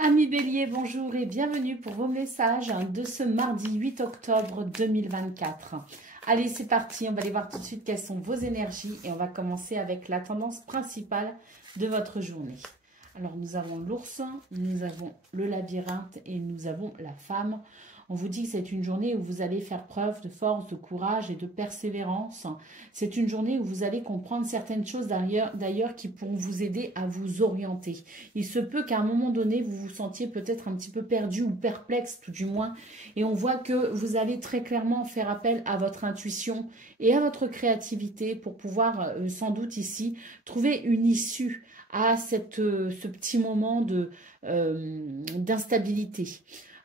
Amis Bélier, bonjour et bienvenue pour vos messages de ce mardi 8 octobre 2024. Allez, c'est parti, on va aller voir tout de suite quelles sont vos énergies et on va commencer avec la tendance principale de votre journée. Alors, nous avons l'ours, nous avons le labyrinthe et nous avons la femme. On vous dit que c'est une journée où vous allez faire preuve de force, de courage et de persévérance. C'est une journée où vous allez comprendre certaines choses d'ailleurs qui pourront vous aider à vous orienter. Il se peut qu'à un moment donné, vous vous sentiez peut-être un petit peu perdu ou perplexe, tout du moins. Et on voit que vous allez très clairement faire appel à votre intuition et à votre créativité pour pouvoir, sans doute ici, trouver une issue à ce petit moment d'instabilité.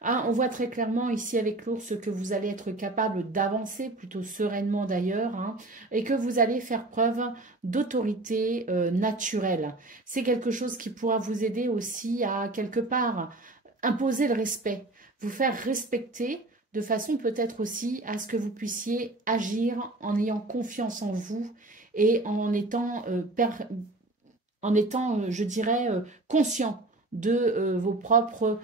Ah, on voit très clairement ici avec l'ours que vous allez être capable d'avancer, plutôt sereinement d'ailleurs, hein, et que vous allez faire preuve d'autorité naturelle. C'est quelque chose qui pourra vous aider aussi à quelque part imposer le respect, vous faire respecter de façon peut-être aussi à ce que vous puissiez agir en ayant confiance en vous et en étant, je dirais, conscient de euh, vos propres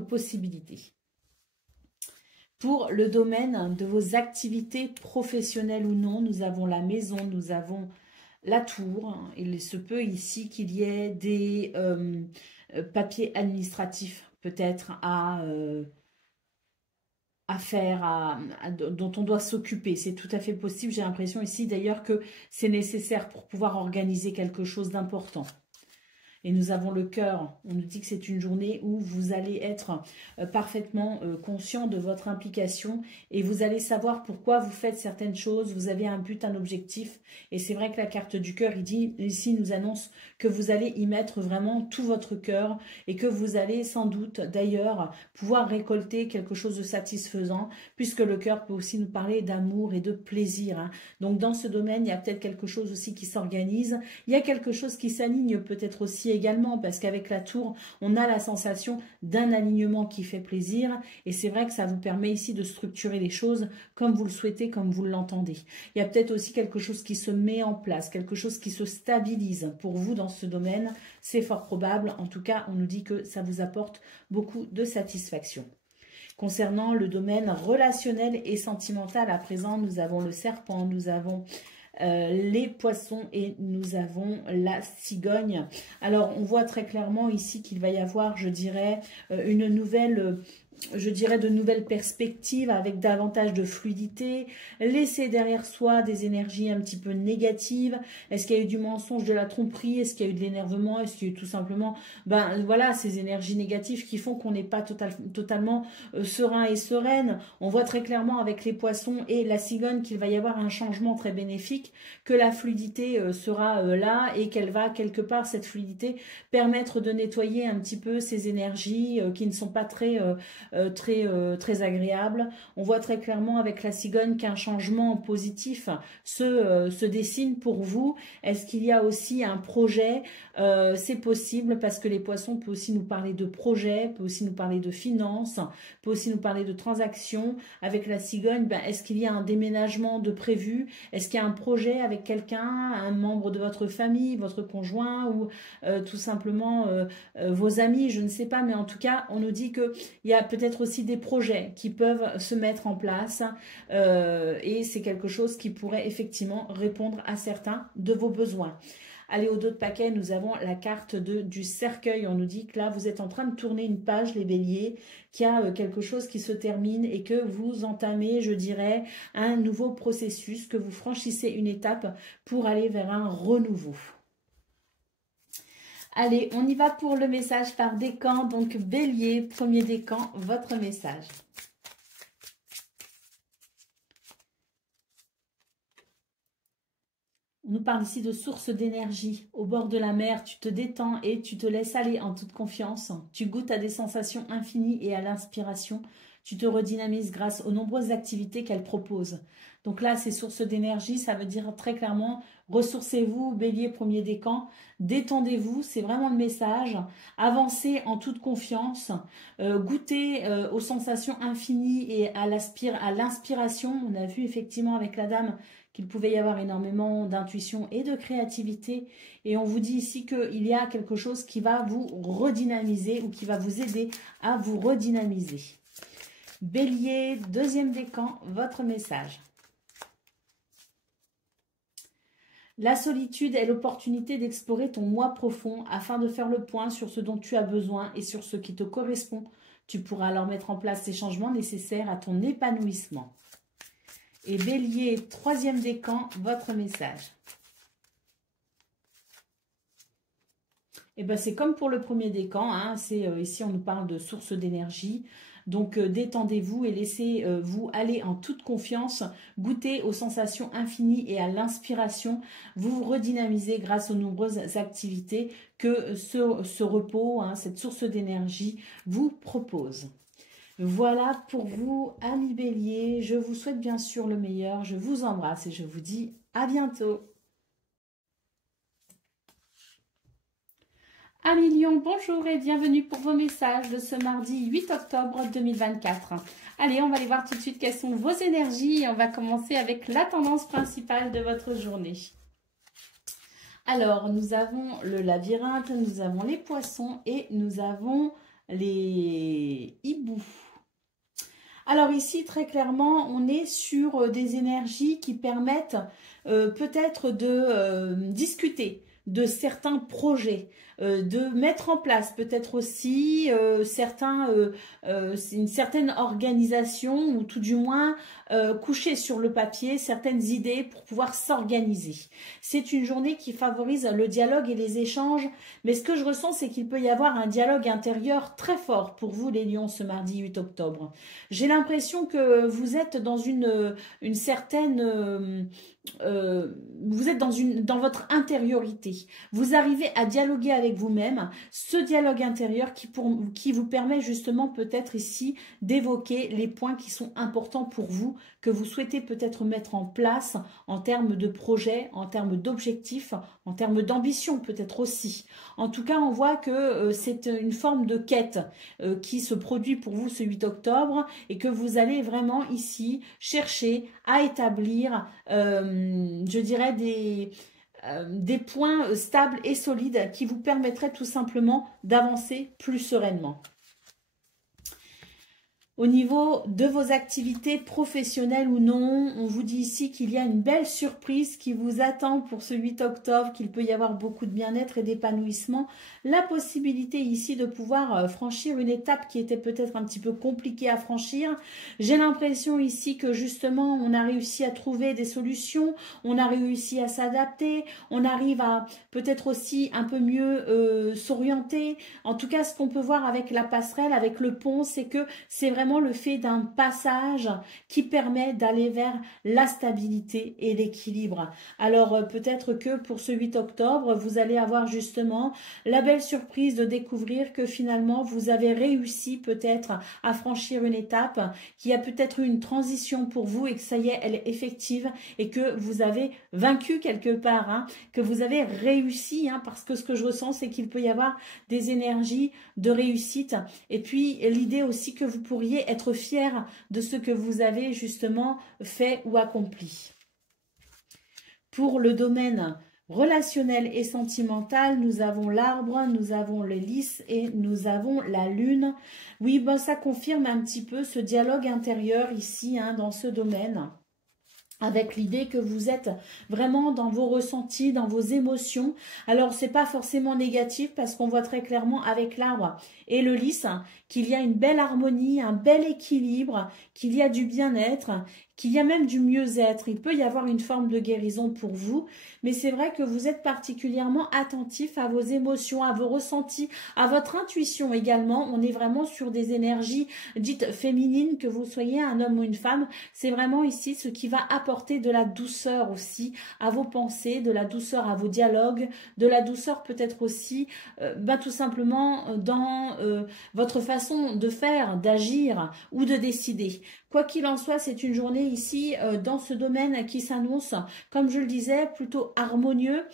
possibilités. Pour le domaine de vos activités professionnelles ou non, nous avons la maison, nous avons la tour. Il se peut ici qu'il y ait des papiers administratifs peut-être à faire, dont on doit s'occuper. C'est tout à fait possible. J'ai l'impression ici d'ailleurs que c'est nécessaire pour pouvoir organiser quelque chose d'important. Et nous avons le cœur. On nous dit que c'est une journée où vous allez être parfaitement conscient de votre implication et vous allez savoir pourquoi vous faites certaines choses. Vous avez un but, un objectif. Et c'est vrai que la carte du cœur, ici nous annonce que vous allez y mettre vraiment tout votre cœur et que vous allez sans doute d'ailleurs pouvoir récolter quelque chose de satisfaisant puisque le cœur peut aussi nous parler d'amour et de plaisir, hein. Donc dans ce domaine, il y a peut-être quelque chose aussi qui s'organise. Il y a quelque chose qui s'aligne peut-être aussi également, parce qu'avec la tour, on a la sensation d'un alignement qui fait plaisir, et c'est vrai que ça vous permet ici de structurer les choses comme vous le souhaitez, comme vous l'entendez. Il y a peut-être aussi quelque chose qui se met en place, quelque chose qui se stabilise pour vous dans ce domaine, c'est fort probable. En tout cas, on nous dit que ça vous apporte beaucoup de satisfaction. Concernant le domaine relationnel et sentimental, à présent, nous avons le serpent, nous avons les poissons et nous avons la cigogne. Alors, on voit très clairement ici qu'il va y avoir, je dirais, une nouvelle... de nouvelles perspectives avec davantage de fluidité, laisser derrière soi des énergies un petit peu négatives. Est-ce qu'il y a eu du mensonge, de la tromperie? Est-ce qu'il y a eu de l'énervement? Est-ce qu'il y a eu tout simplement, voilà, ces énergies négatives qui font qu'on n'est pas totalement serein et sereine? On voit très clairement avec les poissons et la cigogne qu'il va y avoir un changement très bénéfique, que la fluidité sera là et qu'elle va quelque part, cette fluidité, permettre de nettoyer un petit peu ces énergies qui ne sont pas très agréable. On voit très clairement avec la cigogne qu'un changement positif se dessine pour vous. Est-ce qu'il y a aussi un projet? C'est possible parce que les poissons peuvent aussi nous parler de projets, peuvent aussi nous parler de finances, peuvent aussi nous parler de transactions. Avec la cigogne, est-ce qu'il y a un déménagement de prévu? Est-ce qu'il y a un projet avec quelqu'un, un membre de votre famille, votre conjoint ou tout simplement vos amis? Je ne sais pas, mais en tout cas, on nous dit qu'il y a peut-être aussi des projets qui peuvent se mettre en place et c'est quelque chose qui pourrait effectivement répondre à certains de vos besoins. Allez, au dos de paquet, nous avons la carte du cercueil. On nous dit que là, vous êtes en train de tourner une page, les béliers, qu'il y a quelque chose qui se termine et que vous entamez, je dirais, un nouveau processus, que vous franchissez une étape pour aller vers un renouveau. Allez, on y va pour le message par décan. Donc, bélier, premier décan, votre message. On nous parle ici de source d'énergie. Au bord de la mer, tu te détends et tu te laisses aller en toute confiance. Tu goûtes à des sensations infinies et à l'inspiration. Tu te redynamises grâce aux nombreuses activités qu'elle propose. Donc là, ces sources d'énergie, ça veut dire très clairement, ressourcez-vous, bélier, premier décan, détendez-vous, c'est vraiment le message. Avancez en toute confiance, goûtez aux sensations infinies et à l'inspiration. On a vu effectivement avec la dame qu'il pouvait y avoir énormément d'intuition et de créativité. Et on vous dit ici qu'il y a quelque chose qui va vous redynamiser ou qui va vous aider à vous redynamiser. Bélier, deuxième décan, votre message. La solitude est l'opportunité d'explorer ton moi profond afin de faire le point sur ce dont tu as besoin et sur ce qui te correspond. Tu pourras alors mettre en place les changements nécessaires à ton épanouissement. Et Bélier, troisième décan, votre message. Et ben c'est comme pour le premier décan, hein, ici on nous parle de source d'énergie. Donc détendez-vous et laissez-vous aller en toute confiance, goûtez aux sensations infinies et à l'inspiration. Vous vous redynamisez grâce aux nombreuses activités que ce repos, hein, cette source d'énergie vous propose. Voilà pour vous, amis Bélier. Je vous souhaite bien sûr le meilleur. Je vous embrasse et je vous dis à bientôt. Amis Lion, bonjour et bienvenue pour vos messages de ce mardi 8 octobre 2024. Allez, on va aller voir tout de suite quelles sont vos énergies et on va commencer avec la tendance principale de votre journée. Alors, nous avons le labyrinthe, nous avons les poissons et nous avons les hiboux. Alors ici, très clairement, on est sur des énergies qui permettent peut-être de discuter de certains projets, de mettre en place peut-être aussi une certaine organisation ou tout du moins coucher sur le papier certaines idées pour pouvoir s'organiser. C'est une journée qui favorise le dialogue et les échanges, mais ce que je ressens, c'est qu'il peut y avoir un dialogue intérieur très fort pour vous les lions ce mardi 8 octobre. J'ai l'impression que vous êtes dans une certaine... vous êtes dans votre intériorité. Vous arrivez à dialoguer avec vous-même, ce dialogue intérieur qui vous permet justement peut-être ici d'évoquer les points qui sont importants pour vous, que vous souhaitez peut-être mettre en place en termes de projet, en termes d'objectifs, en termes d'ambition peut-être aussi. En tout cas, on voit que c'est une forme de quête qui se produit pour vous ce 8 octobre et que vous allez vraiment ici chercher à établir, je dirais, des points stables et solides qui vous permettraient tout simplement d'avancer plus sereinement. Au niveau de vos activités professionnelles ou non, on vous dit ici qu'il y a une belle surprise qui vous attend pour ce 8 octobre, qu'il peut y avoir beaucoup de bien-être et d'épanouissement. La possibilité ici de pouvoir franchir une étape qui était peut-être un petit peu compliquée à franchir. J'ai l'impression ici que justement on a réussi à trouver des solutions, on a réussi à s'adapter, on arrive à peut-être aussi un peu mieux s'orienter. En tout cas, ce qu'on peut voir avec la passerelle, avec le pont, c'est que c'est vraiment le fait d'un passage qui permet d'aller vers la stabilité et l'équilibre. Alors peut-être que pour ce 8 octobre, vous allez avoir justement la belle surprise de découvrir que finalement vous avez réussi peut-être à franchir une étape, qui a peut-être eu une transition pour vous et que ça y est, elle est effective et que vous avez vaincu quelque part, hein, que vous avez réussi, hein, parce que ce que je ressens, c'est qu'il peut y avoir des énergies de réussite et puis l'idée aussi que vous pourriez être fier de ce que vous avez justement fait ou accompli. Pour le domaine relationnel et sentimental, nous avons l'arbre, nous avons le lys et nous avons la lune. Oui, bon, ça confirme un petit peu ce dialogue intérieur ici, hein, dans ce domaine, avec l'idée que vous êtes vraiment dans vos ressentis, dans vos émotions. Alors, c'est pas forcément négatif parce qu'on voit très clairement avec l'arbre et le lys qu'il y a une belle harmonie, un bel équilibre, qu'il y a du bien-être, qu'il y a même du mieux-être. Il peut y avoir une forme de guérison pour vous, mais c'est vrai que vous êtes particulièrement attentif à vos émotions, à vos ressentis, à votre intuition également. On est vraiment sur des énergies dites féminines, que vous soyez un homme ou une femme. C'est vraiment ici ce qui va apporter de la douceur aussi à vos pensées, de la douceur à vos dialogues, de la douceur peut-être aussi tout simplement dans votre façon de faire, d'agir ou de décider. Quoi qu'il en soit, c'est une journée ici dans ce domaine qui s'annonce, comme je le disais, plutôt harmonieux,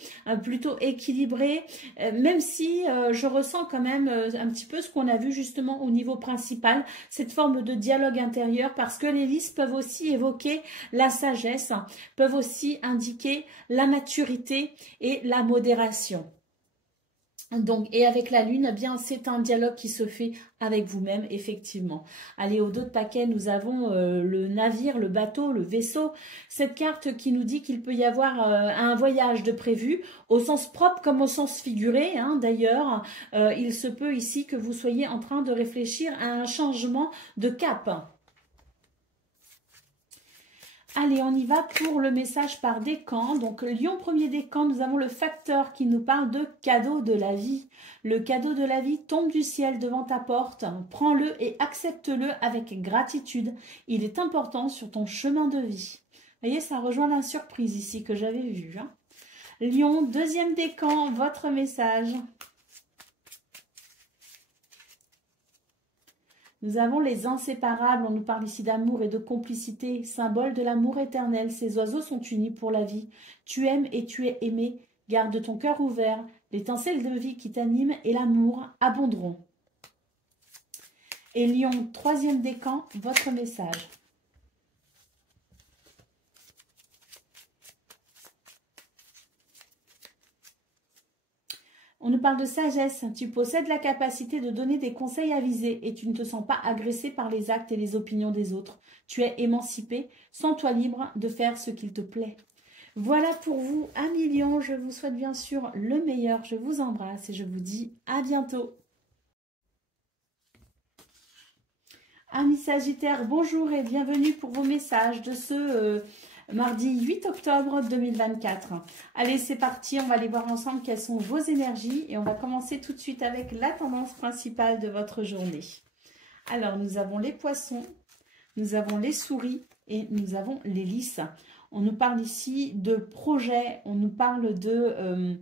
plutôt équilibré, même si je ressens quand même un petit peu ce qu'on a vu justement au niveau principal, cette forme de dialogue intérieur, parce que les lys peuvent aussi évoquer la sagesse, peuvent aussi indiquer la maturité et la modération. Donc, et avec la lune, eh bien, c'est un dialogue qui se fait avec vous-même, effectivement. Allez, au dos de paquet, nous avons le navire, le bateau, le vaisseau. Cette carte qui nous dit qu'il peut y avoir un voyage de prévu, au sens propre comme au sens figuré. Hein, d'ailleurs, il se peut ici que vous soyez en train de réfléchir à un changement de cap. Allez, on y va pour le message par décan. Donc, Lion premier décan, nous avons le facteur qui nous parle de cadeau de la vie. Le cadeau de la vie tombe du ciel devant ta porte. Prends-le et accepte-le avec gratitude. Il est important sur ton chemin de vie. Vous voyez, ça rejoint la surprise ici que j'avais vue. Hein. Lion, deuxième décan, votre message. Nous avons les inséparables, on nous parle ici d'amour et de complicité, symbole de l'amour éternel. Ces oiseaux sont unis pour la vie. Tu aimes et tu es aimé. Garde ton cœur ouvert. L'étincelle de vie qui t'anime et l'amour abonderont. Et Lion, troisième décan, votre message. On nous parle de sagesse. Tu possèdes la capacité de donner des conseils avisés et tu ne te sens pas agressé par les actes et les opinions des autres. Tu es émancipé, sens-toi libre de faire ce qu'il te plaît. Voilà pour vous, amis Lions. Je vous souhaite bien sûr le meilleur. Je vous embrasse et je vous dis à bientôt. Amis Sagittaires, bonjour et bienvenue pour vos messages de ce... mardi 8 octobre 2024. Allez, c'est parti, on va aller voir ensemble quelles sont vos énergies et on va commencer tout de suite avec la tendance principale de votre journée. Alors, nous avons les poissons, nous avons les souris et nous avons les lys. On nous parle ici de projet, on nous parle de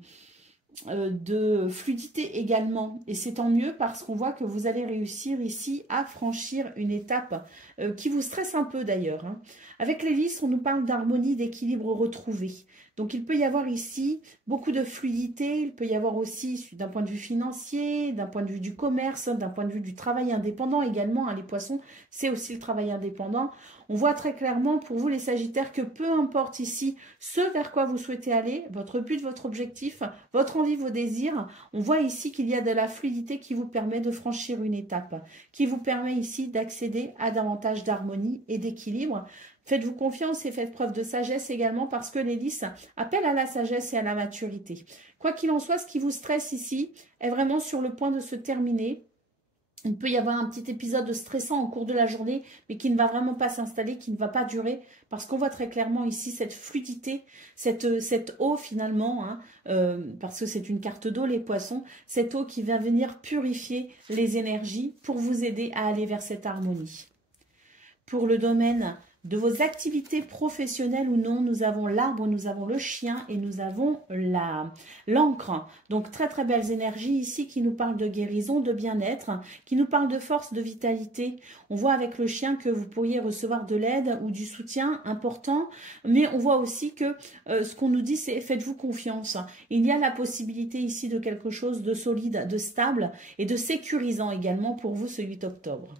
fluidité également et c'est tant mieux parce qu'on voit que vous allez réussir ici à franchir une étape qui vous stresse un peu d'ailleurs. Hein. Avec les lys, on nous parle d'harmonie, d'équilibre retrouvé. Donc il peut y avoir ici beaucoup de fluidité, il peut y avoir aussi d'un point de vue financier, d'un point de vue du commerce, d'un point de vue du travail indépendant également. Hein, les poissons, c'est aussi le travail indépendant. On voit très clairement pour vous les Sagittaires que peu importe ici ce vers quoi vous souhaitez aller, votre but, votre objectif, votre envie, vos désirs, on voit ici qu'il y a de la fluidité qui vous permet de franchir une étape, qui vous permet ici d'accéder à davantage d'harmonie et d'équilibre. Faites-vous confiance et faites preuve de sagesse également parce que les lys appellent à la sagesse et à la maturité. Quoi qu'il en soit, ce qui vous stresse ici est vraiment sur le point de se terminer. Il peut y avoir un petit épisode stressant au cours de la journée, mais qui ne va vraiment pas s'installer, qui ne va pas durer, parce qu'on voit très clairement ici cette fluidité, cette eau finalement, hein, parce que c'est une carte d'eau les poissons, cette eau qui va venir purifier les énergies pour vous aider à aller vers cette harmonie. Pour le domaine de vos activités professionnelles ou non, nous avons l'arbre, nous avons le chien et nous avons l'encre. Donc très très belles énergies ici qui nous parlent de guérison, de bien-être, qui nous parlent de force, de vitalité. On voit avec le chien que vous pourriez recevoir de l'aide ou du soutien important, mais on voit aussi que ce qu'on nous dit c'est faites-vous confiance. Il y a la possibilité ici de quelque chose de solide, de stable et de sécurisant également pour vous ce 8 octobre.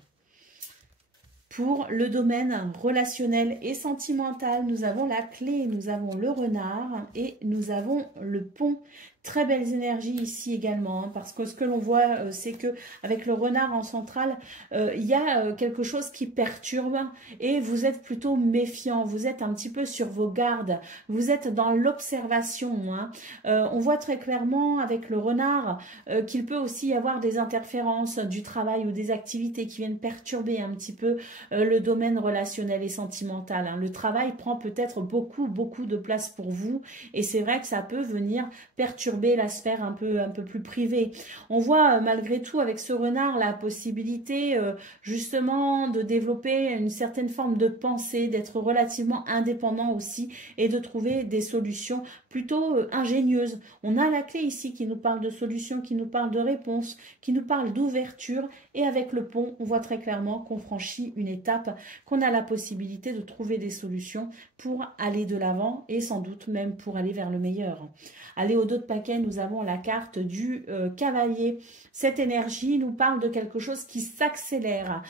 Pour le domaine relationnel et sentimental, nous avons la clé, nous avons le renard et nous avons le pont. Très belles énergies ici également, hein, parce que ce que l'on voit, c'est que avec le renard en centrale, il y a quelque chose qui perturbe et vous êtes plutôt méfiant, vous êtes un petit peu sur vos gardes, vous êtes dans l'observation. Hein. On voit très clairement avec le renard qu'il peut aussi y avoir des interférences du travail ou des activités qui viennent perturber un petit peu le domaine relationnel et sentimental. Hein. Le travail prend peut-être beaucoup de place pour vous et c'est vrai que ça peut venir perturber perturber la sphère un peu plus privée. On voit malgré tout avec ce renard la possibilité justement de développer une certaine forme de pensée, d'être relativement indépendant aussi et de trouver des solutions plutôt ingénieuses. On a la clé ici qui nous parle de solutions, qui nous parle de réponses, qui nous parle d'ouverture, et avec le pont, on voit très clairement qu'on franchit une étape, qu'on a la possibilité de trouver des solutions pour aller de l'avant et sans doute même pour aller vers le meilleur. Allez, au dos de paquet, nous avons la carte du cavalier. Cette énergie nous parle de quelque chose qui s'accélère.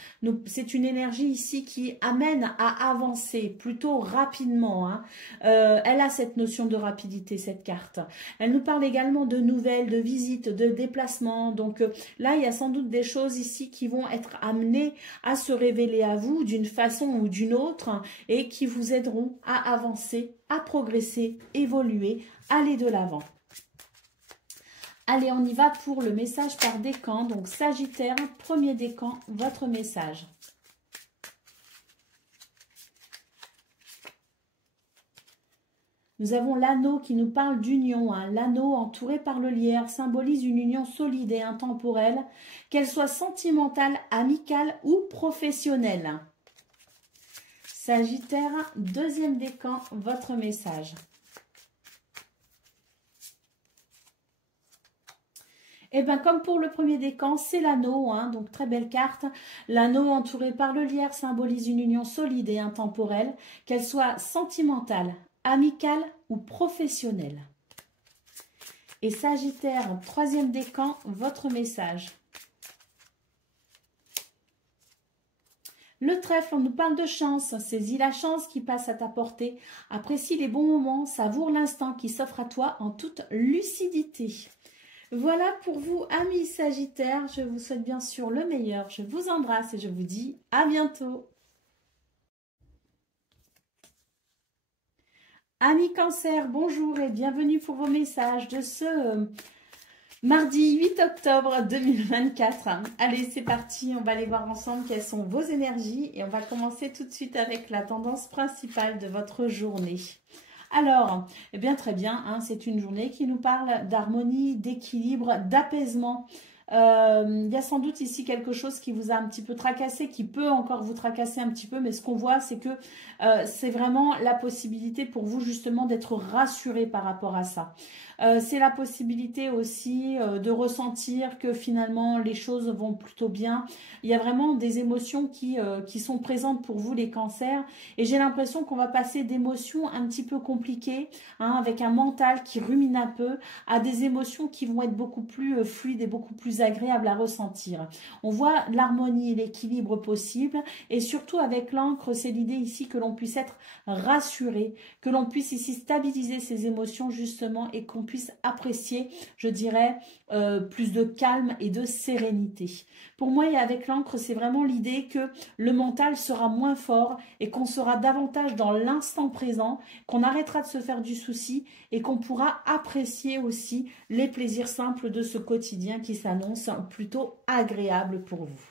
C'est une énergie ici qui amène à avancer plutôt rapidement. Hein. Elle a cette notion de rapidité, cette carte. Elle nous parle également de nouvelles, de visites, de déplacements. Donc là, il y a sans doute des choses ici qui vont être amenées à se révéler à vous d'une façon ou d'une autre et qui vous aideront à avancer, à progresser, évoluer, aller de l'avant. Allez, on y va pour le message par décan. Donc Sagittaire, premier décan, votre message. Nous avons l'anneau qui nous parle d'union. Hein. L'anneau entouré par le lierre symbolise une union solide et intemporelle, qu'elle soit sentimentale, amicale ou professionnelle. Sagittaire, deuxième décan, votre message. Et bien, comme pour le premier décan, c'est l'anneau, hein, donc très belle carte. L'anneau entouré par le lierre symbolise une union solide et intemporelle, qu'elle soit sentimentale, amicale ou professionnelle. Et Sagittaire, troisième décan, votre message. Le trèfle, on nous parle de chance. Saisis la chance qui passe à ta portée. Apprécie les bons moments, savoure l'instant qui s'offre à toi en toute lucidité. Voilà pour vous, amis Sagittaires. Je vous souhaite bien sûr le meilleur. Je vous embrasse et je vous dis à bientôt. Amis Cancer, bonjour et bienvenue pour vos messages de ce mardi 8 octobre 2024. Allez, c'est parti, on va aller voir ensemble quelles sont vos énergies et on va commencer tout de suite avec la tendance principale de votre journée. Alors, eh bien très bien, hein, c'est une journée qui nous parle d'harmonie, d'équilibre, d'apaisement. Il y a sans doute ici quelque chose qui vous a un petit peu tracassé, qui peut encore vous tracasser un petit peu, mais ce qu'on voit, c'est que c'est vraiment la possibilité pour vous justement d'être rassuré par rapport à ça. C'est la possibilité aussi de ressentir que finalement les choses vont plutôt bien. Il y a vraiment des émotions qui sont présentes pour vous les cancers et j'ai l'impression qu'on va passer d'émotions un petit peu compliquées, hein, avec un mental qui rumine un peu, à des émotions qui vont être beaucoup plus fluides et beaucoup plus agréables à ressentir. On voit l'harmonie et l'équilibre possible et surtout avec l'encre, c'est l'idée ici que l'on puisse être rassuré, que l'on puisse ici stabiliser ses émotions justement et qu'on puisse apprécier, je dirais, plus de calme et de sérénité. Pour moi, et avec l'encre, c'est vraiment l'idée que le mental sera moins fort et qu'on sera davantage dans l'instant présent, qu'on arrêtera de se faire du souci et qu'on pourra apprécier aussi les plaisirs simples de ce quotidien qui s'annonce plutôt agréable pour vous.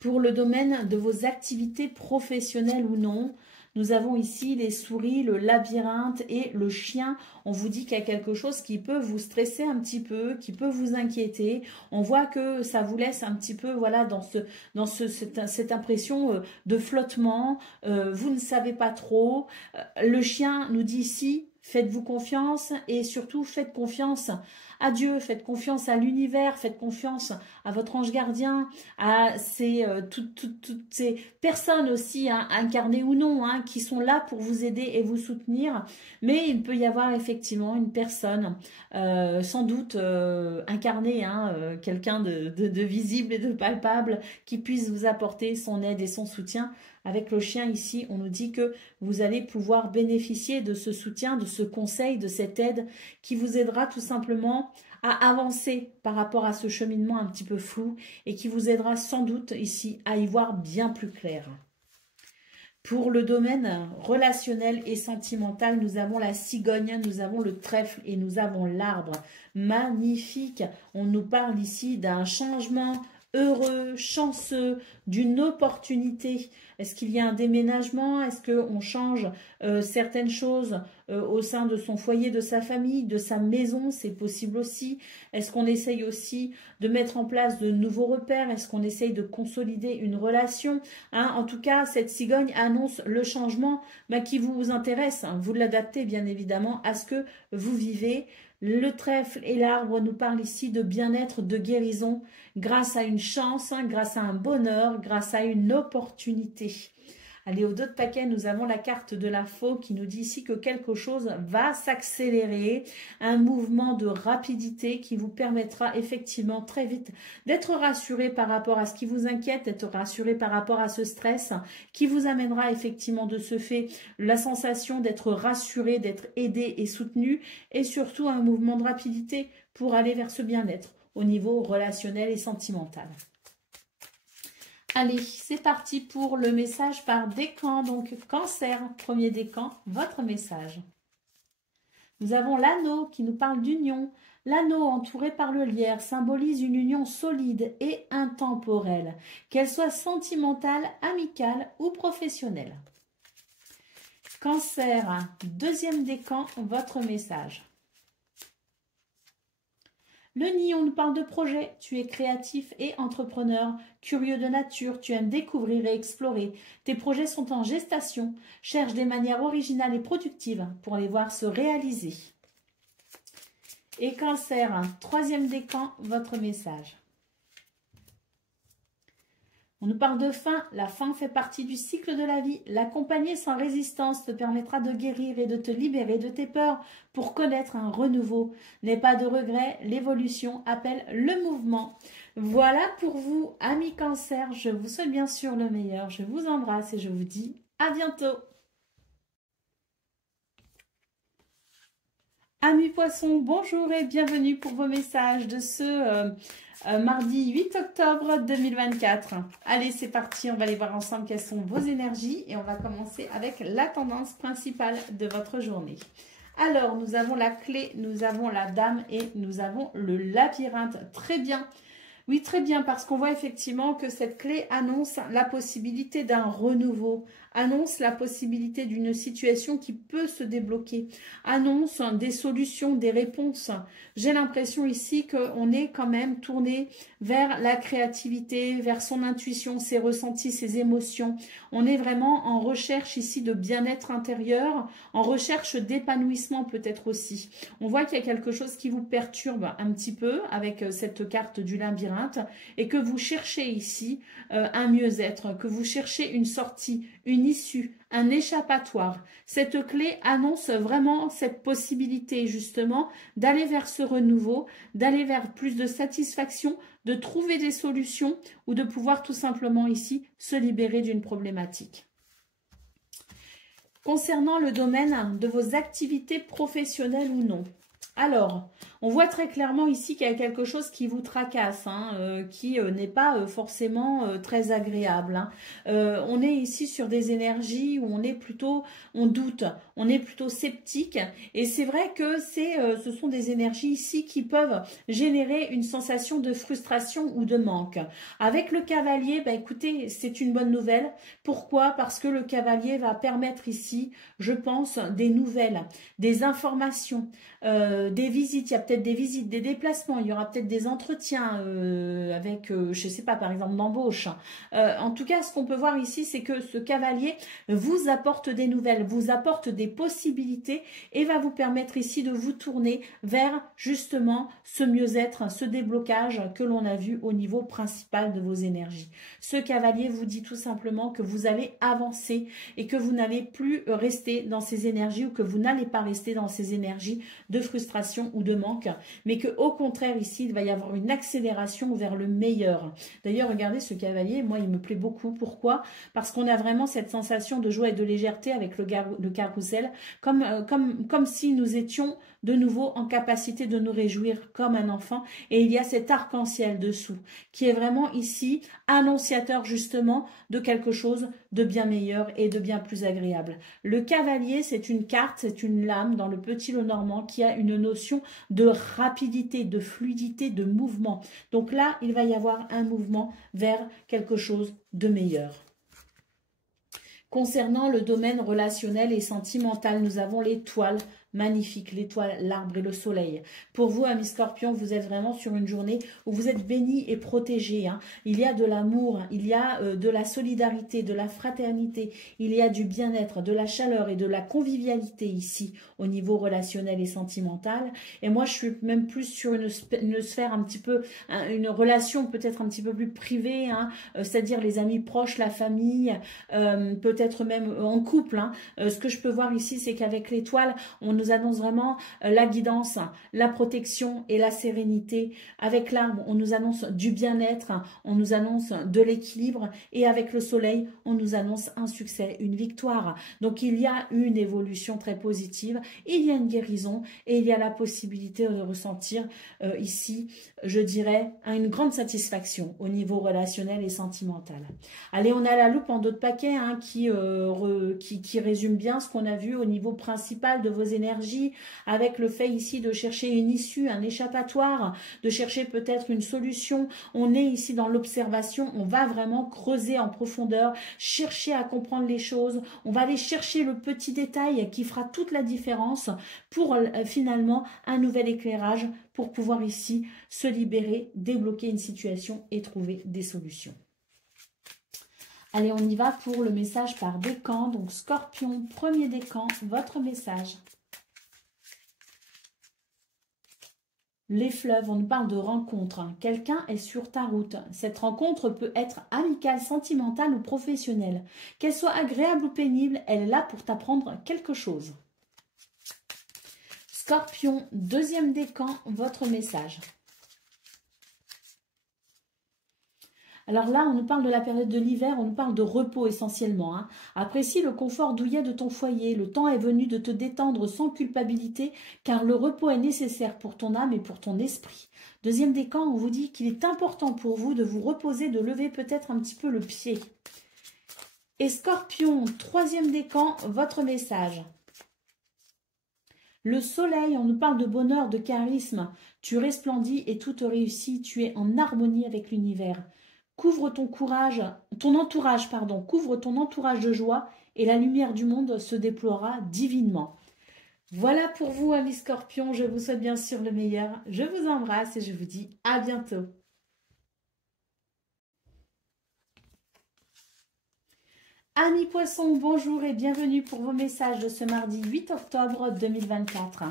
Pour le domaine de vos activités professionnelles ou non, nous avons ici les souris, le labyrinthe et le chien. On vous dit qu'il y a quelque chose qui peut vous stresser un petit peu, qui peut vous inquiéter. On voit que ça vous laisse un petit peu voilà, dans cette impression de flottement. Vous ne savez pas trop. Le chien nous dit ici, faites-vous confiance et surtout faites confiance à Dieu, faites confiance à l'univers, faites confiance à votre ange gardien, à toutes ces personnes aussi, hein, incarnées ou non, hein, qui sont là pour vous aider et vous soutenir. Mais il peut y avoir effectivement une personne, sans doute incarnée, hein, quelqu'un de visible et de palpable, qui puisse vous apporter son aide et son soutien. Avec le chien ici, on nous dit que vous allez pouvoir bénéficier de ce soutien, de ce conseil, de cette aide qui vous aidera tout simplement à avancer par rapport à ce cheminement un petit peu flou et qui vous aidera sans doute ici à y voir bien plus clair. Pour le domaine relationnel et sentimental, nous avons la cigogne, nous avons le trèfle et nous avons l'arbre. Magnifique! On nous parle ici d'un changement heureux, chanceux, d'une opportunité. Est-ce qu'il y a un déménagement? Est-ce qu'on change certaines choses au sein de son foyer, de sa famille, de sa maison? C'est possible aussi. Est-ce qu'on essaye aussi de mettre en place de nouveaux repères? Est-ce qu'on essaye de consolider une relation, hein? En tout cas, cette cigogne annonce le changement qui vous intéresse. Hein. Vous l'adaptez bien évidemment à ce que vous vivez. Le trèfle et l'arbre nous parlent ici de bien-être, de guérison, grâce à une chance, hein, grâce à un bonheur, grâce à une opportunité. Allez, au dos de paquet, nous avons la carte de la faux qui nous dit ici que quelque chose va s'accélérer, un mouvement de rapidité qui vous permettra effectivement très vite d'être rassuré par rapport à ce qui vous inquiète, d'être rassuré par rapport à ce stress qui vous amènera effectivement de ce fait la sensation d'être rassuré, d'être aidé et soutenu et surtout un mouvement de rapidité pour aller vers ce bien-être au niveau relationnel et sentimental. Allez, c'est parti pour le message par décan. Donc, Cancer, premier décan, votre message. Nous avons l'anneau qui nous parle d'union. L'anneau entouré par le lierre symbolise une union solide et intemporelle, qu'elle soit sentimentale, amicale ou professionnelle. Cancer, deuxième décan, votre message. Le nid, on nous parle de projet. Tu es créatif et entrepreneur, curieux de nature, tu aimes découvrir et explorer. Tes projets sont en gestation. Cherche des manières originales et productives pour les voir se réaliser. Et Cancer, troisième décan, votre message. On nous parle de fin. La fin fait partie du cycle de la vie. L'accompagner sans résistance te permettra de guérir et de te libérer de tes peurs pour connaître un renouveau. N'aie pas de regrets, l'évolution appelle le mouvement. Voilà pour vous, amis Cancer. Je vous souhaite bien sûr le meilleur. Je vous embrasse et je vous dis à bientôt. Amis Poissons, bonjour et bienvenue pour vos messages de ce mardi 8 octobre 2024. Allez, c'est parti, on va aller voir ensemble quelles sont vos énergies et on va commencer avec la tendance principale de votre journée. Alors, nous avons la clé, nous avons la dame et nous avons le labyrinthe. Très bien. Oui, très bien, parce qu'on voit effectivement que cette clé annonce la possibilité d'un renouveau, annonce la possibilité d'une situation qui peut se débloquer, annonce des solutions, des réponses. J'ai l'impression ici qu'on est quand même tourné vers la créativité, vers son intuition, ses ressentis, ses émotions. On est vraiment en recherche ici de bien-être intérieur, en recherche d'épanouissement peut-être aussi. On voit qu'il y a quelque chose qui vous perturbe un petit peu avec cette carte du labyrinthe et que vous cherchez ici un mieux-être, que vous cherchez une sortie, une issue, un échappatoire. Cette clé annonce vraiment cette possibilité justement d'aller vers ce renouveau, d'aller vers plus de satisfaction, de trouver des solutions ou de pouvoir tout simplement ici se libérer d'une problématique. Concernant le domaine de vos activités professionnelles ou non, alors, on voit très clairement ici qu'il y a quelque chose qui vous tracasse, hein, qui n'est pas forcément très agréable. Hein. On est ici sur des énergies où on est plutôt, on doute, on est plutôt sceptique. Et c'est vrai que ce sont des énergies ici qui peuvent générer une sensation de frustration ou de manque. Avec le cavalier, bah, écoutez, c'est une bonne nouvelle. Pourquoi? Parce que le cavalier va permettre ici, je pense, des nouvelles, des informations, des visites, il y a peut-être des visites, des déplacements, il y aura peut-être des entretiens avec, je ne sais pas, par exemple d'embauche. En tout cas, ce qu'on peut voir ici, c'est que ce cavalier vous apporte des nouvelles, vous apporte des possibilités et va vous permettre ici de vous tourner vers justement ce mieux-être, ce déblocage que l'on a vu au niveau principal de vos énergies. Ce cavalier vous dit tout simplement que vous allez avancer et que vous n'allez plus rester dans ces énergies ou que vous n'allez pas rester dans ces énergies de frustration ou de manque, mais que au contraire ici il va y avoir une accélération vers le meilleur. D'ailleurs regardez ce cavalier, moi il me plaît beaucoup. Pourquoi? Parce qu'on a vraiment cette sensation de joie et de légèreté avec le carrousel, comme si nous étions de nouveau en capacité de nous réjouir comme un enfant, et il y a cet arc-en-ciel dessous qui est vraiment ici annonciateur justement de quelque chose de bien meilleur et de bien plus agréable. Le cavalier, c'est une carte, c'est une lame dans le petit Lenormand qui a une notion de rapidité, de fluidité, de mouvement. Donc là, il va y avoir un mouvement vers quelque chose de meilleur. Concernant le domaine relationnel et sentimental, nous avons l'étoile. Magnifique, l'étoile, l'arbre et le soleil. Pour vous, amis scorpions, vous êtes vraiment sur une journée où vous êtes bénis et protégés. Hein. Il y a de l'amour, il y a de la solidarité, de la fraternité, il y a du bien-être, de la chaleur et de la convivialité ici au niveau relationnel et sentimental. Et moi, je suis même plus sur une sphère un petit peu, une relation peut-être un petit peu plus privée, hein, c'est-à-dire les amis proches, la famille, peut-être même en couple. Hein. Ce que je peux voir ici, c'est qu'avec l'étoile, on nous annonce vraiment la guidance, la protection et la sérénité. Avec l'arbre, on nous annonce du bien-être, on nous annonce de l'équilibre. Et avec le soleil, on nous annonce un succès, une victoire. Donc, il y a une évolution très positive, il y a une guérison et il y a la possibilité de ressentir ici, je dirais, une grande satisfaction au niveau relationnel et sentimental. Allez, on a la loupe en dos de paquet hein, qui résume bien ce qu'on a vu au niveau principal de vos énergies, avec le fait ici de chercher une issue, un échappatoire, de chercher peut-être une solution. On est ici dans l'observation, on va vraiment creuser en profondeur, chercher à comprendre les choses, on va aller chercher le petit détail qui fera toute la différence pour finalement un nouvel éclairage pour pouvoir ici se libérer, débloquer une situation et trouver des solutions. Allez, on y va pour le message par décan. Donc, Scorpion, premier décan, votre message. Les fleuves, on nous parle de rencontre. Quelqu'un est sur ta route. Cette rencontre peut être amicale, sentimentale ou professionnelle. Qu'elle soit agréable ou pénible, elle est là pour t'apprendre quelque chose. Scorpion, deuxième décan, votre message. Alors là, on nous parle de la période de l'hiver, on nous parle de repos essentiellement. Hein. Apprécie le confort douillet de ton foyer. Le temps est venu de te détendre sans culpabilité, car le repos est nécessaire pour ton âme et pour ton esprit. Deuxième décan, on vous dit qu'il est important pour vous de vous reposer, de lever peut-être un petit peu le pied. Et Scorpion, troisième décan, votre message. Le soleil, on nous parle de bonheur, de charisme. Tu resplendis et tout te réussit. Tu es en harmonie avec l'univers. Couvre ton entourage de joie et la lumière du monde se déploiera divinement. Voilà pour vous, amis scorpions. Je vous souhaite bien sûr le meilleur. Je vous embrasse et je vous dis à bientôt. Amis poissons, bonjour et bienvenue pour vos messages de ce mardi 8 octobre 2024.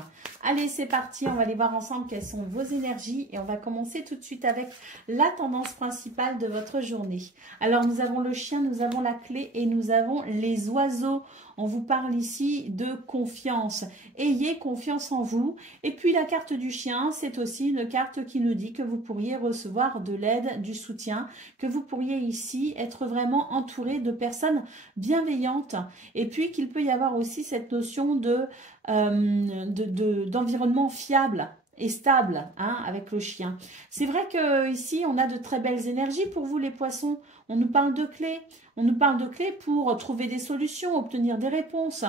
Allez, c'est parti, on va aller voir ensemble quelles sont vos énergies et on va commencer tout de suite avec la tendance principale de votre journée. Alors, nous avons le chien, nous avons la clé et nous avons les oiseaux. On vous parle ici de confiance. Ayez confiance en vous. Et puis, la carte du chien, c'est aussi une carte qui nous dit que vous pourriez recevoir de l'aide, du soutien, que vous pourriez ici être vraiment entouré de personnes bienveillantes. Et puis, qu'il peut y avoir aussi cette notion d'environnement fiable et stable hein, avec le chien. C'est vrai que ici on a de très belles énergies pour vous les poissons. On nous parle de clés. On nous parle de clés pour trouver des solutions, obtenir des réponses,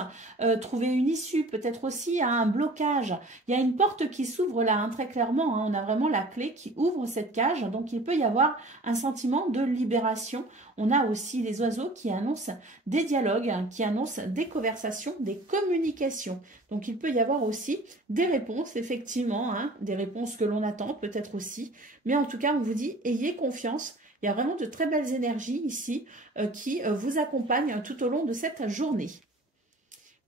trouver une issue, peut-être aussi à un blocage. Il y a une porte qui s'ouvre là, hein, très clairement. Hein, on a vraiment la clé qui ouvre cette cage. Donc, il peut y avoir un sentiment de libération. On a aussi les oiseaux qui annoncent des dialogues, hein, qui annoncent des conversations, des communications. Donc, il peut y avoir aussi des réponses, effectivement, hein, des réponses que l'on attend peut-être aussi. Mais en tout cas, on vous dit, ayez confiance. Il y a vraiment de très belles énergies ici qui vous accompagnent tout au long de cette journée.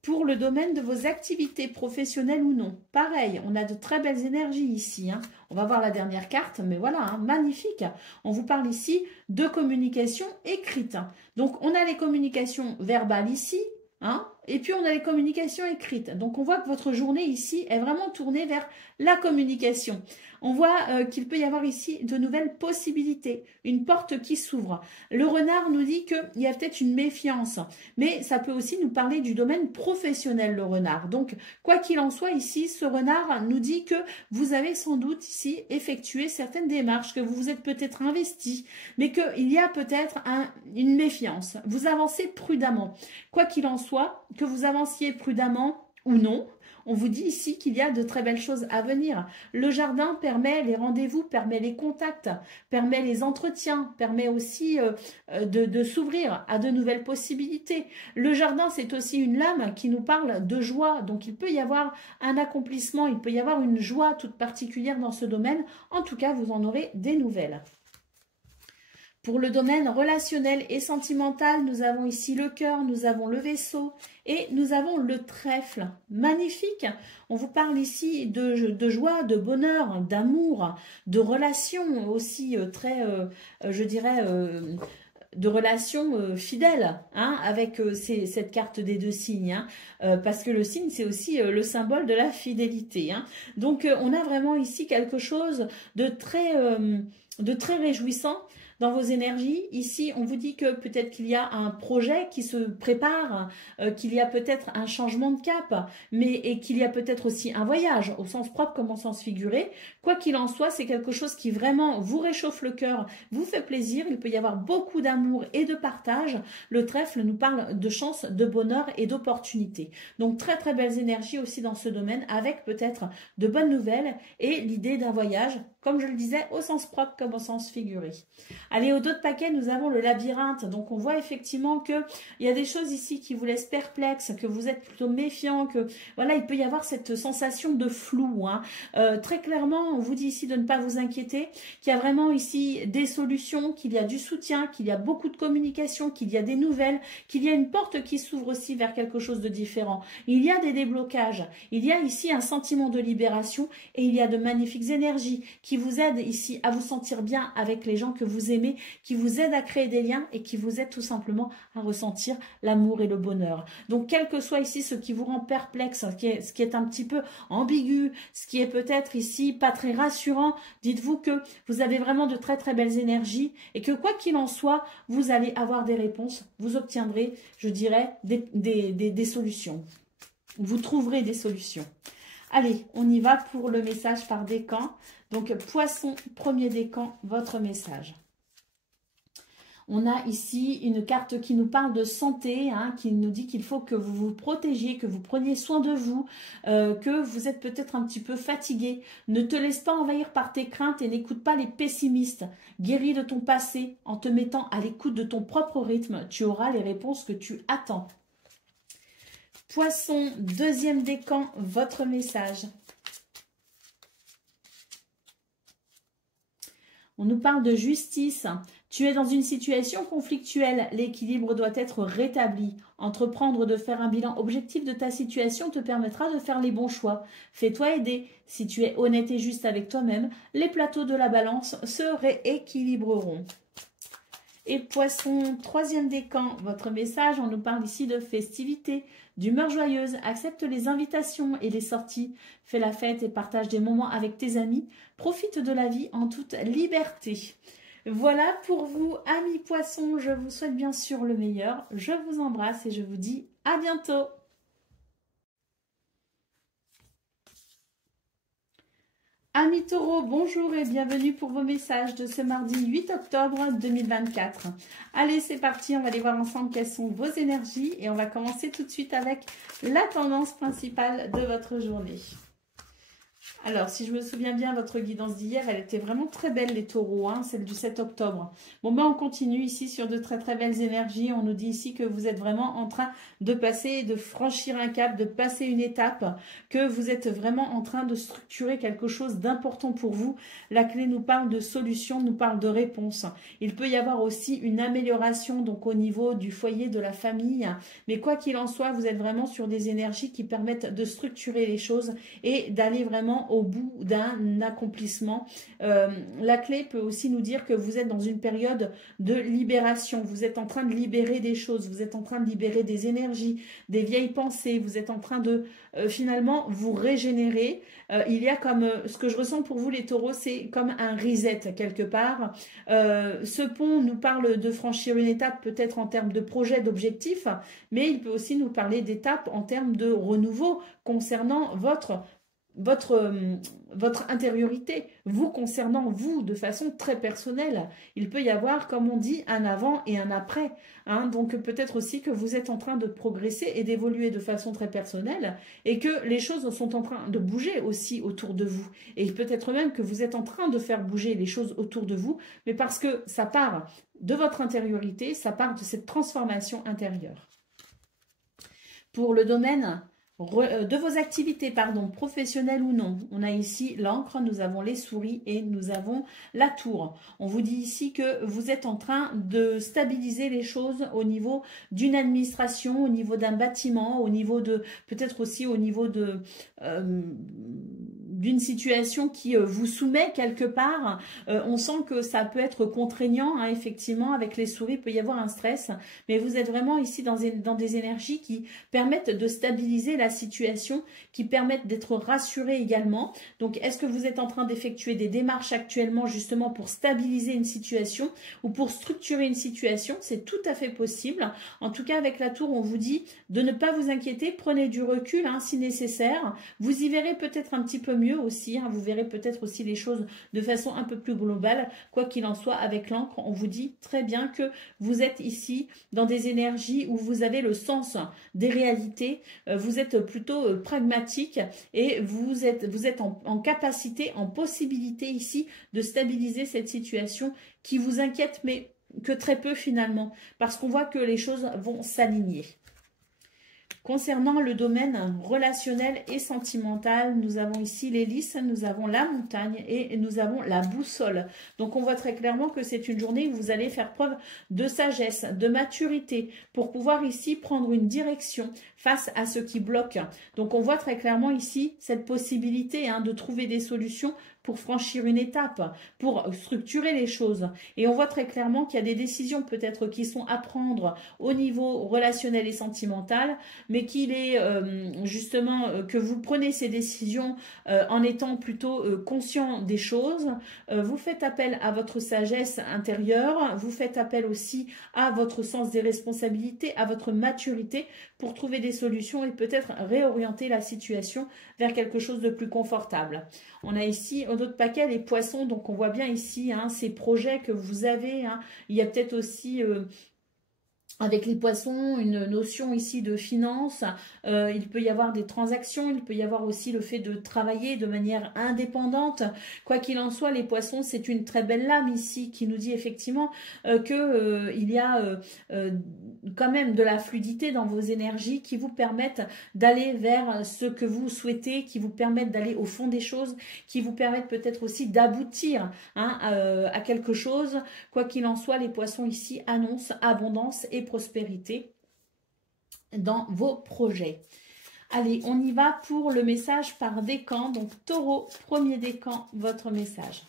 Pour le domaine de vos activités professionnelles ou non, pareil, on a de très belles énergies ici. Hein. On va voir la dernière carte, mais voilà, hein, magnifique. On vous parle ici de communication écrite. Donc, on a les communications verbales ici, hein, et puis on a les communications écrites. Donc, on voit que votre journée ici est vraiment tournée vers la communication. On voit qu'il peut y avoir ici de nouvelles possibilités, une porte qui s'ouvre. Le renard nous dit qu'il y a peut-être une méfiance, mais ça peut aussi nous parler du domaine professionnel, le renard. Donc, quoi qu'il en soit ici, ce renard nous dit que vous avez sans doute ici effectué certaines démarches, que vous vous êtes peut-être investi, mais qu'il y a peut-être une méfiance. Vous avancez prudemment. Quoi qu'il en soit, que vous avanciez prudemment ou non, on vous dit ici qu'il y a de très belles choses à venir. Le jardin permet les rendez-vous, permet les contacts, permet les entretiens, permet aussi de s'ouvrir à de nouvelles possibilités. Le jardin, c'est aussi une lame qui nous parle de joie. Donc, il peut y avoir un accomplissement, il peut y avoir une joie toute particulière dans ce domaine. En tout cas, vous en aurez des nouvelles. Pour le domaine relationnel et sentimental, nous avons ici le cœur, nous avons le vaisseau et nous avons le trèfle. Magnifique! On vous parle ici de joie, de bonheur, d'amour, de relations aussi très, je dirais, de relations fidèles, hein, avec cette carte des deux signes, hein, parce que le signe, c'est aussi le symbole de la fidélité. Hein. Donc, on a vraiment ici quelque chose de très réjouissant dans vos énergies. Ici, on vous dit que peut-être qu'il y a un projet qui se prépare, qu'il y a peut-être un changement de cap, et qu'il y a peut-être aussi un voyage, au sens propre comme au sens figuré. Quoi qu'il en soit, c'est quelque chose qui vraiment vous réchauffe le cœur, vous fait plaisir. Il peut y avoir beaucoup d'amour et de partage. Le trèfle nous parle de chance, de bonheur et d'opportunité. Donc, très très belles énergies aussi dans ce domaine, avec peut-être de bonnes nouvelles et l'idée d'un voyage, comme je le disais, au sens propre comme au sens figuré. Allez, au dos de paquet, nous avons le labyrinthe. Donc, on voit effectivement qu'il y a des choses ici qui vous laissent perplexes, que vous êtes plutôt méfiant, que voilà, il peut y avoir cette sensation de flou. Hein. Très clairement, on vous dit ici de ne pas vous inquiéter, qu'il y a vraiment ici des solutions, qu'il y a du soutien, qu'il y a beaucoup de communication, qu'il y a des nouvelles, qu'il y a une porte qui s'ouvre aussi vers quelque chose de différent. Il y a des déblocages, il y a ici un sentiment de libération et il y a de magnifiques énergies qui vous aident ici à vous sentir bien avec les gens que vous aimez, qui vous aident à créer des liens et qui vous aident tout simplement à ressentir l'amour et le bonheur. Donc, quel que soit ici ce qui vous rend perplexe, ce qui est un petit peu ambigu, ce qui est peut-être ici pas très rassurant, dites-vous que vous avez vraiment de très très belles énergies et que quoi qu'il en soit, vous allez avoir des réponses, vous obtiendrez, je dirais, des solutions. Vous trouverez des solutions. Allez, on y va pour le message par décan. Donc, Poisson, premier décan, votre message. On a ici une carte qui nous parle de santé, hein, qui nous dit qu'il faut que vous vous protégiez, que vous preniez soin de vous, que vous êtes peut-être un petit peu fatigué. Ne te laisse pas envahir par tes craintes et n'écoute pas les pessimistes. Guéris de ton passé en te mettant à l'écoute de ton propre rythme. Tu auras les réponses que tu attends. Poisson, deuxième décan, votre message. On nous parle de justice. Tu es dans une situation conflictuelle. L'équilibre doit être rétabli. Entreprendre de faire un bilan objectif de ta situation te permettra de faire les bons choix. Fais-toi aider. Si tu es honnête et juste avec toi-même, les plateaux de la balance se rééquilibreront. Et Poisson, troisième décan, votre message, on nous parle ici de festivité, d'humeur joyeuse. Accepte les invitations et les sorties. Fais la fête et partage des moments avec tes amis. Profite de la vie en toute liberté. Voilà pour vous, amis Poissons. Je vous souhaite bien sûr le meilleur. Je vous embrasse et je vous dis à bientôt. Amis Taureaux, bonjour et bienvenue pour vos messages de ce mardi 8 octobre 2024. Allez, c'est parti, on va aller voir ensemble quelles sont vos énergies et on va commencer tout de suite avec la tendance principale de votre journée. Alors, si je me souviens bien, votre guidance d'hier, elle était vraiment très belle, les taureaux, hein, celle du 7 octobre. Bon, ben, on continue ici sur de très très belles énergies. On nous dit ici que vous êtes vraiment en train de passer, de franchir un cap, de passer une étape, que vous êtes vraiment en train de structurer quelque chose d'important pour vous. La clé nous parle de solutions, nous parle de réponses. Il peut y avoir aussi une amélioration donc au niveau du foyer, de la famille. Mais quoi qu'il en soit, vous êtes vraiment sur des énergies qui permettent de structurer les choses et d'aller vraiment au bout d'un accomplissement. La clé peut aussi nous dire que vous êtes dans une période de libération. Vous êtes en train de libérer des choses, vous êtes en train de libérer des énergies, des vieilles pensées, vous êtes en train de finalement vous régénérer. Il y a comme, ce que je ressens pour vous les taureaux, c'est comme un reset quelque part. Ce pont nous parle de franchir une étape peut-être en termes de projet, d'objectif, mais il peut aussi nous parler d'étapes en termes de renouveau concernant votre votre intériorité, vous concernant, vous, de façon très personnelle. Il peut y avoir, comme on dit, un avant et un après. Hein, donc peut-être aussi que vous êtes en train de progresser et d'évoluer de façon très personnelle et que les choses sont en train de bouger aussi autour de vous. Et peut-être même que vous êtes en train de faire bouger les choses autour de vous, mais parce que ça part de votre intériorité, ça part de cette transformation intérieure. Pour le domaine de vos activités, professionnelles ou non. On a ici l'encre, nous avons les souris et nous avons la tour. On vous dit ici que vous êtes en train de stabiliser les choses au niveau d'une administration, au niveau d'un bâtiment, au niveau de, peut-être aussi au niveau de d'une situation qui vous soumet quelque part. On sent que ça peut être contraignant, hein, effectivement, avec les souris, il peut y avoir un stress, mais vous êtes vraiment ici dans des énergies qui permettent de stabiliser la situation, qui permettent d'être rassuré également. Donc, est-ce que vous êtes en train d'effectuer des démarches actuellement justement pour stabiliser une situation ou pour structurer une situation? C'est tout à fait possible. En tout cas, avec la tour, on vous dit de ne pas vous inquiéter, prenez du recul hein, si nécessaire. Vous y verrez peut-être un petit peu mieux aussi, hein, vous verrez peut-être aussi les choses de façon un peu plus globale. Quoi qu'il en soit, avec l'encre, on vous dit très bien que vous êtes ici dans des énergies où vous avez le sens des réalités, vous êtes plutôt pragmatique et vous êtes en capacité, en possibilité ici de stabiliser cette situation qui vous inquiète, mais que très peu finalement, parce qu'on voit que les choses vont s'aligner. Concernant le domaine relationnel et sentimental, nous avons ici l'hélice, nous avons la montagne et nous avons la boussole. Donc on voit très clairement que c'est une journée où vous allez faire preuve de sagesse, de maturité pour pouvoir ici prendre une direction face à ce qui bloque. Donc on voit très clairement ici cette possibilité hein, de trouver des solutions pour franchir une étape, pour structurer les choses. Et on voit très clairement qu'il y a des décisions peut-être qui sont à prendre au niveau relationnel et sentimental, mais qu'il est justement que vous prenez ces décisions en étant plutôt conscient des choses. Vous faites appel à votre sagesse intérieure, vous faites appel aussi à votre sens des responsabilités, à votre maturité pour trouver des solutions et peut-être réorienter la situation vers quelque chose de plus confortable. On a ici un autre paquet, les poissons, donc on voit bien ici hein, ces projets que vous avez. Hein. Il y a peut-être aussi... avec les poissons, une notion ici de finance, il peut y avoir des transactions, il peut y avoir aussi le fait de travailler de manière indépendante. Quoi qu'il en soit, les poissons, c'est une très belle lame ici qui nous dit effectivement qu'il y a quand même de la fluidité dans vos énergies qui vous permettent d'aller vers ce que vous souhaitez, qui vous permettent d'aller au fond des choses, qui vous permettent peut-être aussi d'aboutir hein, à quelque chose. Quoi qu'il en soit, les poissons ici annoncent abondance et prospérité dans vos projets. Allez, on y va pour le message par décan. Donc, Taureau, premier décan, votre message.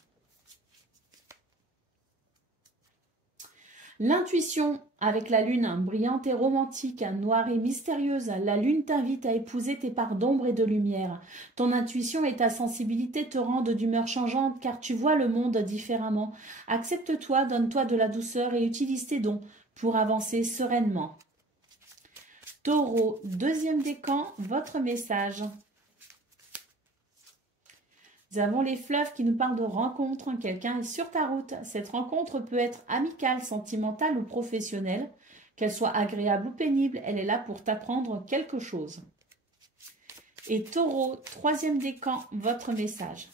L'intuition avec la lune brillante et romantique, noire et mystérieuse, la lune t'invite à épouser tes parts d'ombre et de lumière. Ton intuition et ta sensibilité te rendent d'humeur changeante car tu vois le monde différemment. Accepte-toi, donne-toi de la douceur et utilise tes dons pour avancer sereinement. Taureau, deuxième décan, votre message. Nous avons les fleuves qui nous parlent de rencontre. Quelqu'un est sur ta route. Cette rencontre peut être amicale, sentimentale ou professionnelle. Qu'elle soit agréable ou pénible, elle est là pour t'apprendre quelque chose. Et Taureau, troisième décan, votre message.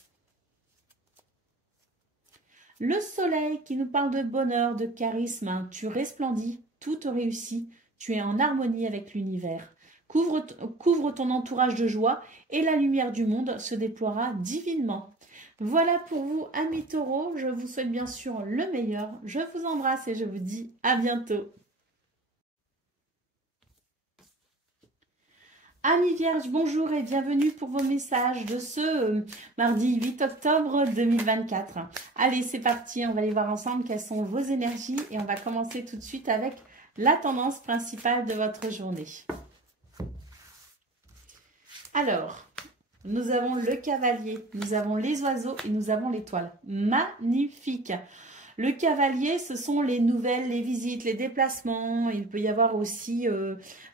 Le soleil qui nous parle de bonheur, de charisme. Tu resplendis, tout te réussit. Tu es en harmonie avec l'univers. Couvre ton entourage de joie et la lumière du monde se déploiera divinement. Voilà pour vous, amis taureaux. Je vous souhaite bien sûr le meilleur. Je vous embrasse et je vous dis à bientôt. Amis vierges, bonjour et bienvenue pour vos messages de ce mardi 8 octobre 2024. Allez, c'est parti, on va aller voir ensemble quelles sont vos énergies et on va commencer tout de suite avec la tendance principale de votre journée. Alors, nous avons le cavalier, nous avons les oiseaux et nous avons l'étoile. Magnifique! Le cavalier, ce sont les nouvelles, les visites, les déplacements. Il peut y avoir aussi,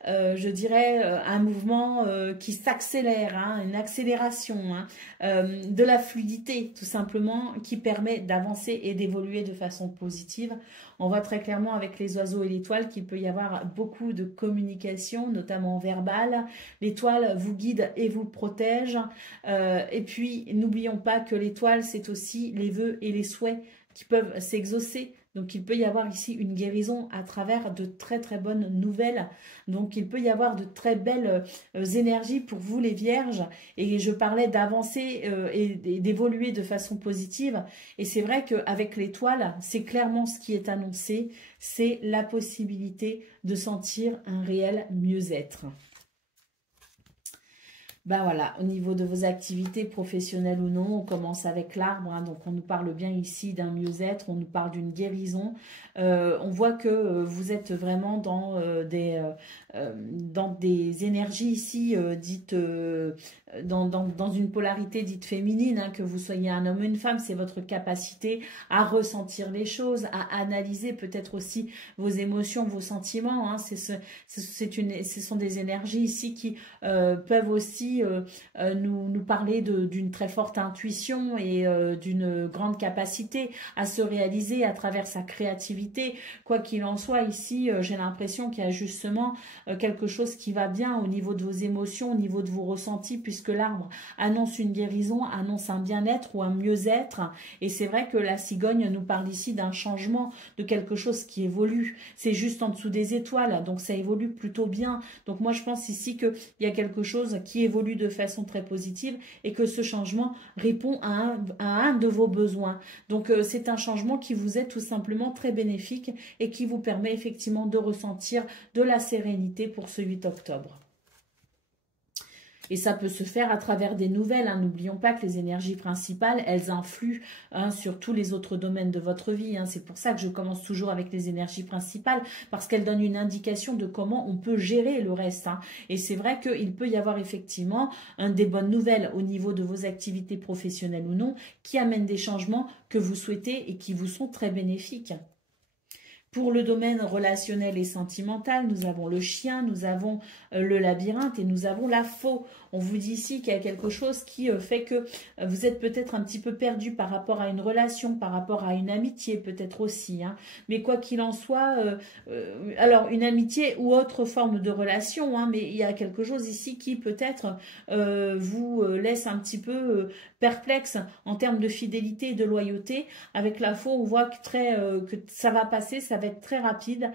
je dirais, un mouvement qui s'accélère, hein, une accélération, hein, de la fluidité, tout simplement, qui permet d'avancer et d'évoluer de façon positive. On voit très clairement avec les oiseaux et l'étoile qu'il peut y avoir beaucoup de communication, notamment verbale. L'étoile vous guide et vous protège. Et puis, n'oublions pas que l'étoile, c'est aussi les vœux et les souhaits qui peuvent s'exaucer. Donc, il peut y avoir ici une guérison à travers de très, très bonnes nouvelles. Donc, il peut y avoir de très belles énergies pour vous, les vierges. Et je parlais d'avancer et d'évoluer de façon positive. Et c'est vrai qu'avec l'étoile, c'est clairement ce qui est annoncé. C'est la possibilité de sentir un réel mieux-être. Ben voilà, au niveau de vos activités professionnelles ou non, on commence avec l'arbre, hein, donc on nous parle bien ici d'un mieux-être, on nous parle d'une guérison. On voit que vous êtes vraiment dans des énergies ici dites, dans une polarité dite féminine, hein, que vous soyez un homme ou une femme, c'est votre capacité à ressentir les choses, à analyser peut-être aussi vos émotions, vos sentiments. Hein, ce sont des énergies ici qui peuvent aussi nous parler d'une très forte intuition et d'une grande capacité à se réaliser à travers sa créativité. Quoi qu'il en soit, ici, j'ai l'impression qu'il y a justement quelque chose qui va bien au niveau de vos émotions, au niveau de vos ressentis, puisque l'arbre annonce une guérison, annonce un bien-être ou un mieux-être. Et c'est vrai que la cigogne nous parle ici d'un changement, de quelque chose qui évolue. C'est juste en dessous des étoiles, donc ça évolue plutôt bien. Donc moi, je pense ici qu'il y a quelque chose qui évolue de façon très positive et que ce changement répond à un de vos besoins. Donc c'est un changement qui vous est tout simplement très bénéfique et qui vous permet effectivement de ressentir de la sérénité pour ce 8 octobre. Et ça peut se faire à travers des nouvelles. Hein. N'oublions pas que les énergies principales, elles influent sur tous les autres domaines de votre vie. Hein. C'est pour ça que je commence toujours avec les énergies principales, parce qu'elles donnent une indication de comment on peut gérer le reste. Hein. Et c'est vrai qu'il peut y avoir effectivement des bonnes nouvelles au niveau de vos activités professionnelles ou non, qui amènent des changements que vous souhaitez et qui vous sont très bénéfiques. Pour le domaine relationnel et sentimental, nous avons le chien, nous avons le labyrinthe et nous avons la faux. On vous dit ici qu'il y a quelque chose qui fait que vous êtes peut-être un petit peu perdu par rapport à une relation, par rapport à une amitié peut-être aussi. Hein. Mais quoi qu'il en soit, alors une amitié ou autre forme de relation, hein, mais il y a quelque chose ici qui peut-être vous laisse un petit peu perplexe en termes de fidélité et de loyauté. Avec la faux, on voit que ça va passer, ça va être très rapide,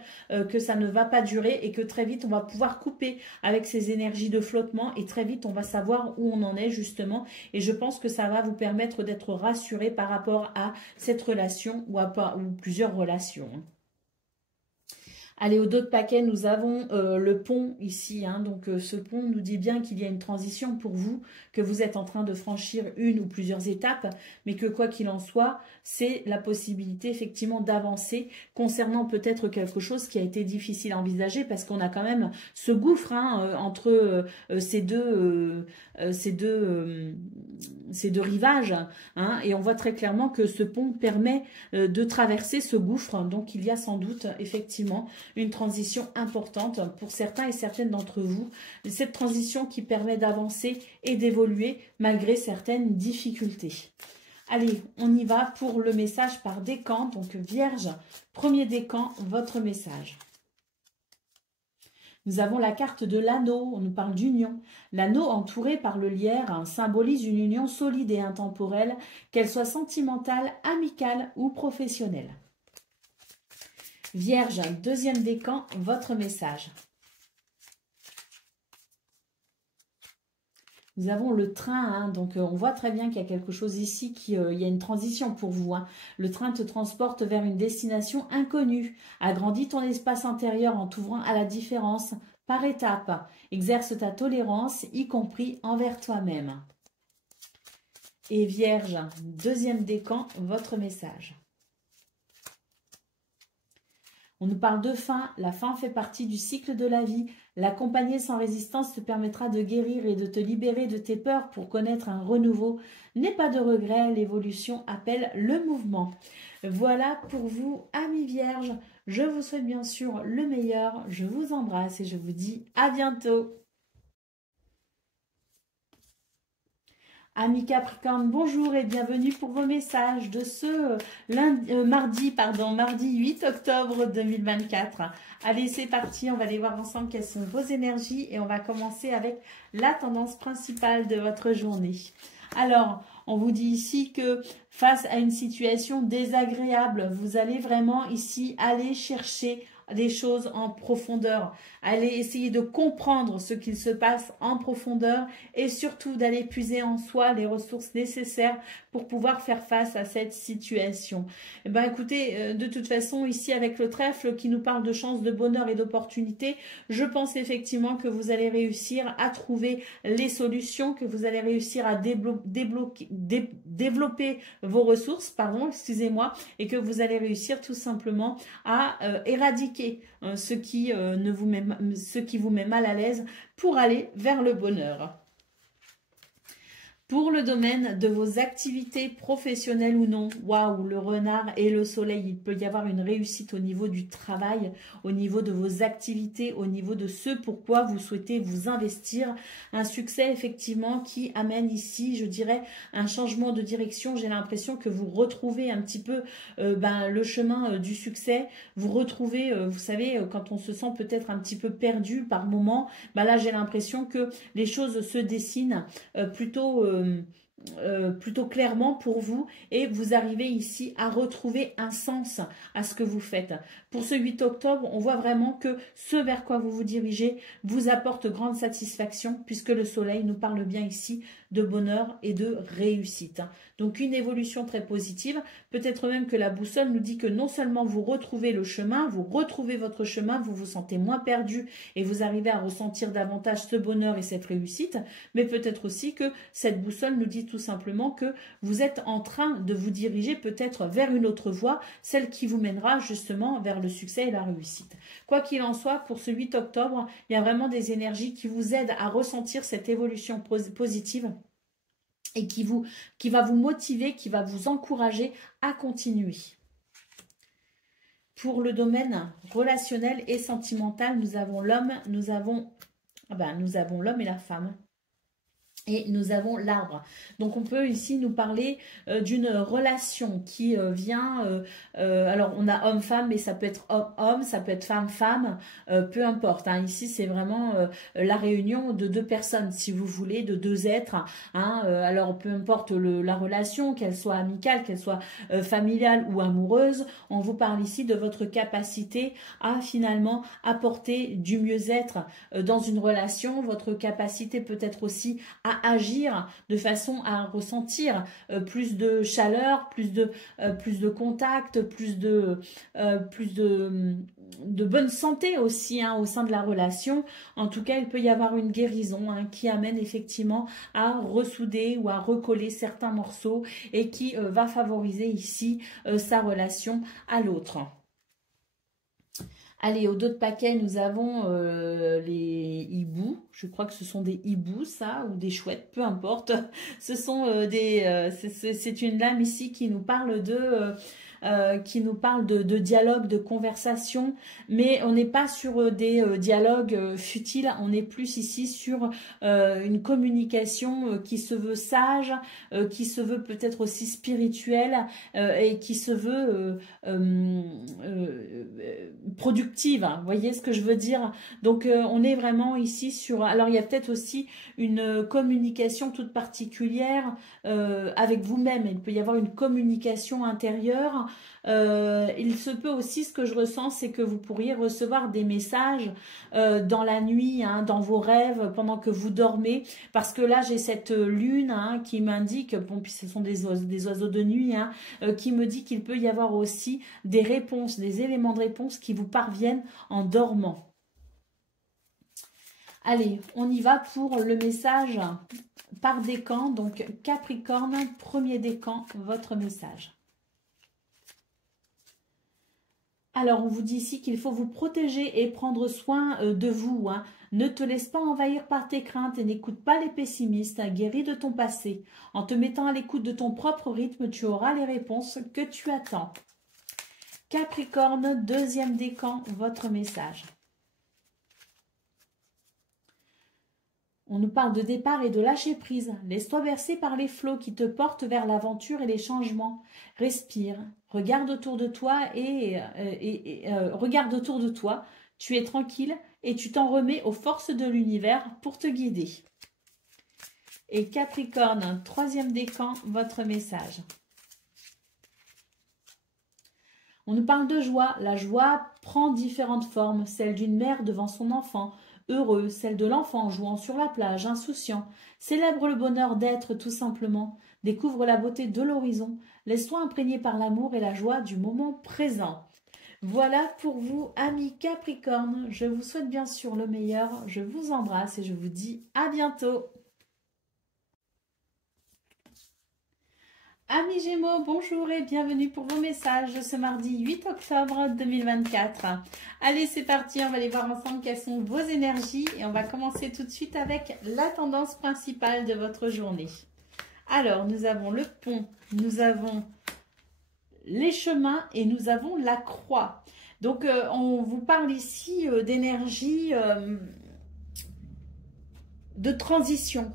que ça ne va pas durer et que très vite on va pouvoir couper avec ces énergies de flottement et très vite on va savoir où on en est justement, et je pense que ça va vous permettre d'être rassuré par rapport à cette relation ou plusieurs relations. Allez, au dos de paquet, nous avons le pont ici. Hein, donc, ce pont nous dit bien qu'il y a une transition pour vous, que vous êtes en train de franchir une ou plusieurs étapes, mais que quoi qu'il en soit, c'est la possibilité effectivement d'avancer concernant peut-être quelque chose qui a été difficile à envisager, parce qu'on a quand même ce gouffre hein, entre ces deux rivages. Hein, et on voit très clairement que ce pont permet de traverser ce gouffre. Donc, il y a sans doute effectivement une transition importante pour certains et certaines d'entre vous. Cette transition qui permet d'avancer et d'évoluer malgré certaines difficultés. Allez, on y va pour le message par décan. Donc, Vierge, premier décan, votre message. Nous avons la carte de l'anneau, on nous parle d'union. L'anneau entouré par le lierre hein, symbolise une union solide et intemporelle, qu'elle soit sentimentale, amicale ou professionnelle. Vierge, deuxième décan, votre message. Nous avons le train, hein, donc on voit très bien qu'il y a quelque chose ici, il y a une transition pour vous. Hein. Le train te transporte vers une destination inconnue. Agrandis ton espace intérieur en t'ouvrant à la différence par étapes. Exerce ta tolérance, y compris envers toi-même. Et Vierge, deuxième décan, votre message. On nous parle de fin. La fin fait partie du cycle de la vie. L'accompagner sans résistance te permettra de guérir et de te libérer de tes peurs pour connaître un renouveau. N'aie pas de regret, l'évolution appelle le mouvement. Voilà pour vous, amis vierges. Je vous souhaite bien sûr le meilleur. Je vous embrasse et je vous dis à bientôt. Amis Capricorne, bonjour et bienvenue pour vos messages de ce mardi 8 octobre 2024. Allez, c'est parti, on va aller voir ensemble quelles sont vos énergies et on va commencer avec la tendance principale de votre journée. Alors, on vous dit ici que face à une situation désagréable, vous allez vraiment ici aller chercher des choses en profondeur. Allez essayer de comprendre ce qu'il se passe en profondeur et surtout d'aller puiser en soi les ressources nécessaires pour pouvoir faire face à cette situation. Eh ben, écoutez, de toute façon, ici avec le trèfle qui nous parle de chance, de bonheur et d'opportunité, je pense effectivement que vous allez réussir à trouver les solutions, que vous allez réussir à développer vos ressources, pardon, excusez-moi, et que vous allez réussir tout simplement à éradiquer ce qui vous met mal à l'aise pour aller vers le bonheur. Pour le domaine de vos activités professionnelles ou non, waouh, le renard et le soleil, il peut y avoir une réussite au niveau du travail, au niveau de vos activités, au niveau de ce pourquoi vous souhaitez vous investir. Un succès effectivement qui amène ici, je dirais, un changement de direction. J'ai l'impression que vous retrouvez un petit peu le chemin du succès. Vous retrouvez, vous savez, quand on se sent peut-être un petit peu perdu par moment, là j'ai l'impression que les choses se dessinent plutôt clairement pour vous et vous arrivez ici à retrouver un sens à ce que vous faites. Pour ce 8 octobre, on voit vraiment que ce vers quoi vous vous dirigez vous apporte grande satisfaction puisque le soleil nous parle bien ici de bonheur et de réussite. Donc une évolution très positive. Peut-être même que la boussole nous dit que non seulement vous retrouvez le chemin, vous retrouvez votre chemin, vous vous sentez moins perdu et vous arrivez à ressentir davantage ce bonheur et cette réussite, mais peut-être aussi que cette boussole nous dit tout simplement que vous êtes en train de vous diriger peut-être vers une autre voie, celle qui vous mènera justement vers le succès et la réussite. Quoi qu'il en soit, pour ce 8 octobre, il y a vraiment des énergies qui vous aident à ressentir cette évolution positive et qui va vous motiver, qui va vous encourager à continuer. Pour le domaine relationnel et sentimental, nous avons l'homme, nous avons l'homme et la femme. Et nous avons l'arbre. Donc on peut ici nous parler d'une relation qui vient, alors on a homme-femme, mais ça peut être homme-homme, ça peut être femme-femme, peu importe. Hein. Ici c'est vraiment la réunion de deux personnes, si vous voulez, de deux êtres. Hein. Alors peu importe la relation, qu'elle soit amicale, qu'elle soit familiale ou amoureuse, on vous parle ici de votre capacité à finalement apporter du mieux-être dans une relation, votre capacité peut-être aussi à agir de façon à ressentir plus de chaleur, plus de contact, plus de bonne santé aussi au sein de la relation. En tout cas, il peut y avoir une guérison qui amène effectivement à ressouder ou à recoller certains morceaux et qui va favoriser ici sa relation à l'autre. Allez, au dos de paquet, nous avons les hiboux. Je crois que ce sont des hiboux, ça, ou des chouettes, peu importe. Ce sont c'est une lame ici qui nous parle de dialogue, de conversation, mais on n'est pas sur des dialogues futiles, on est plus ici sur une communication qui se veut sage, qui se veut peut-être aussi spirituelle et qui se veut productive, hein, vous voyez ce que je veux dire? Donc on est vraiment ici sur, alors il y a peut-être aussi une communication toute particulière avec vous-même, il peut y avoir une communication intérieure. Il se peut aussi, ce que je ressens, c'est que vous pourriez recevoir des messages dans la nuit, dans vos rêves, pendant que vous dormez, parce que là j'ai cette lune qui m'indique, bon puis ce sont des oiseaux de nuit, qui me dit qu'il peut y avoir aussi des réponses, des éléments de réponse qui vous parviennent en dormant. Allez, on y va pour le message par décan. Donc Capricorne, premier décan, votre message. Alors, on vous dit ici qu'il faut vous protéger et prendre soin de vous, hein. Ne te laisse pas envahir par tes craintes et n'écoute pas les pessimistes, hein. Guéris de ton passé. En te mettant à l'écoute de ton propre rythme, tu auras les réponses que tu attends. Capricorne, deuxième décan, votre message. On nous parle de départ et de lâcher prise. Laisse-toi bercer par les flots qui te portent vers l'aventure et les changements. Respire, regarde autour de toi regarde autour de toi. Tu es tranquille et tu t'en remets aux forces de l'univers pour te guider. Et Capricorne, troisième décan, votre message. On nous parle de joie. La joie prend différentes formes, celle d'une mère devant son enfant, heureux, celle de l'enfant jouant sur la plage, insouciant. Célèbre le bonheur d'être tout simplement. Découvre la beauté de l'horizon. Laisse-toi imprégner par l'amour et la joie du moment présent. Voilà pour vous, amis Capricorne. Je vous souhaite bien sûr le meilleur. Je vous embrasse et je vous dis à bientôt. Amis Gémeaux, bonjour et bienvenue pour vos messages ce mardi 8 octobre 2024. Allez, c'est parti, on va aller voir ensemble quelles sont vos énergies et on va commencer tout de suite avec la tendance principale de votre journée. Alors, nous avons le pont, nous avons les chemins et nous avons la croix. Donc, on vous parle ici d'énergie de transition.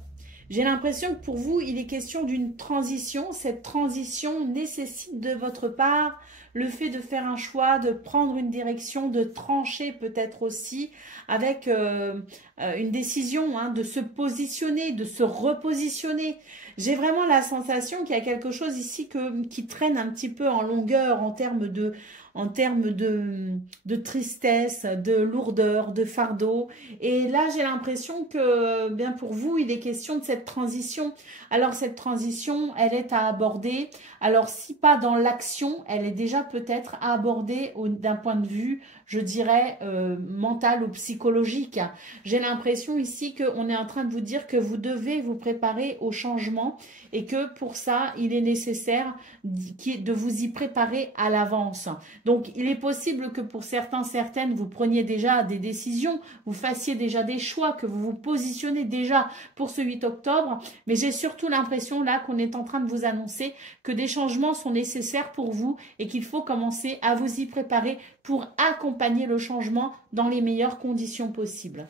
J'ai l'impression que pour vous, il est question d'une transition. Cette transition nécessite de votre part le fait de faire un choix, de prendre une direction, de trancher peut-être aussi avec une décision, hein, de se positionner, de se repositionner. J'ai vraiment la sensation qu'il y a quelque chose ici qui traîne un petit peu en longueur en termes de tristesse, de lourdeur, de fardeau. Et là, j'ai l'impression que, bien pour vous, il est question de cette transition. Alors, cette transition, elle est à aborder. Alors, si pas dans l'action, elle est déjà peut-être à aborder d'un point de vue, je dirais, mental ou psychologique. J'ai l'impression ici qu'on est en train de vous dire que vous devez vous préparer au changement et que pour ça, il est nécessaire de vous y préparer à l'avance. Donc, il est possible que pour certains, certaines, vous preniez déjà des décisions, vous fassiez déjà des choix, que vous vous positionnez déjà pour ce 8 octobre. Mais j'ai surtout l'impression là qu'on est en train de vous annoncer que des changements sont nécessaires pour vous et qu'il faut commencer à vous y préparer pour accompagner le changement dans les meilleures conditions possibles.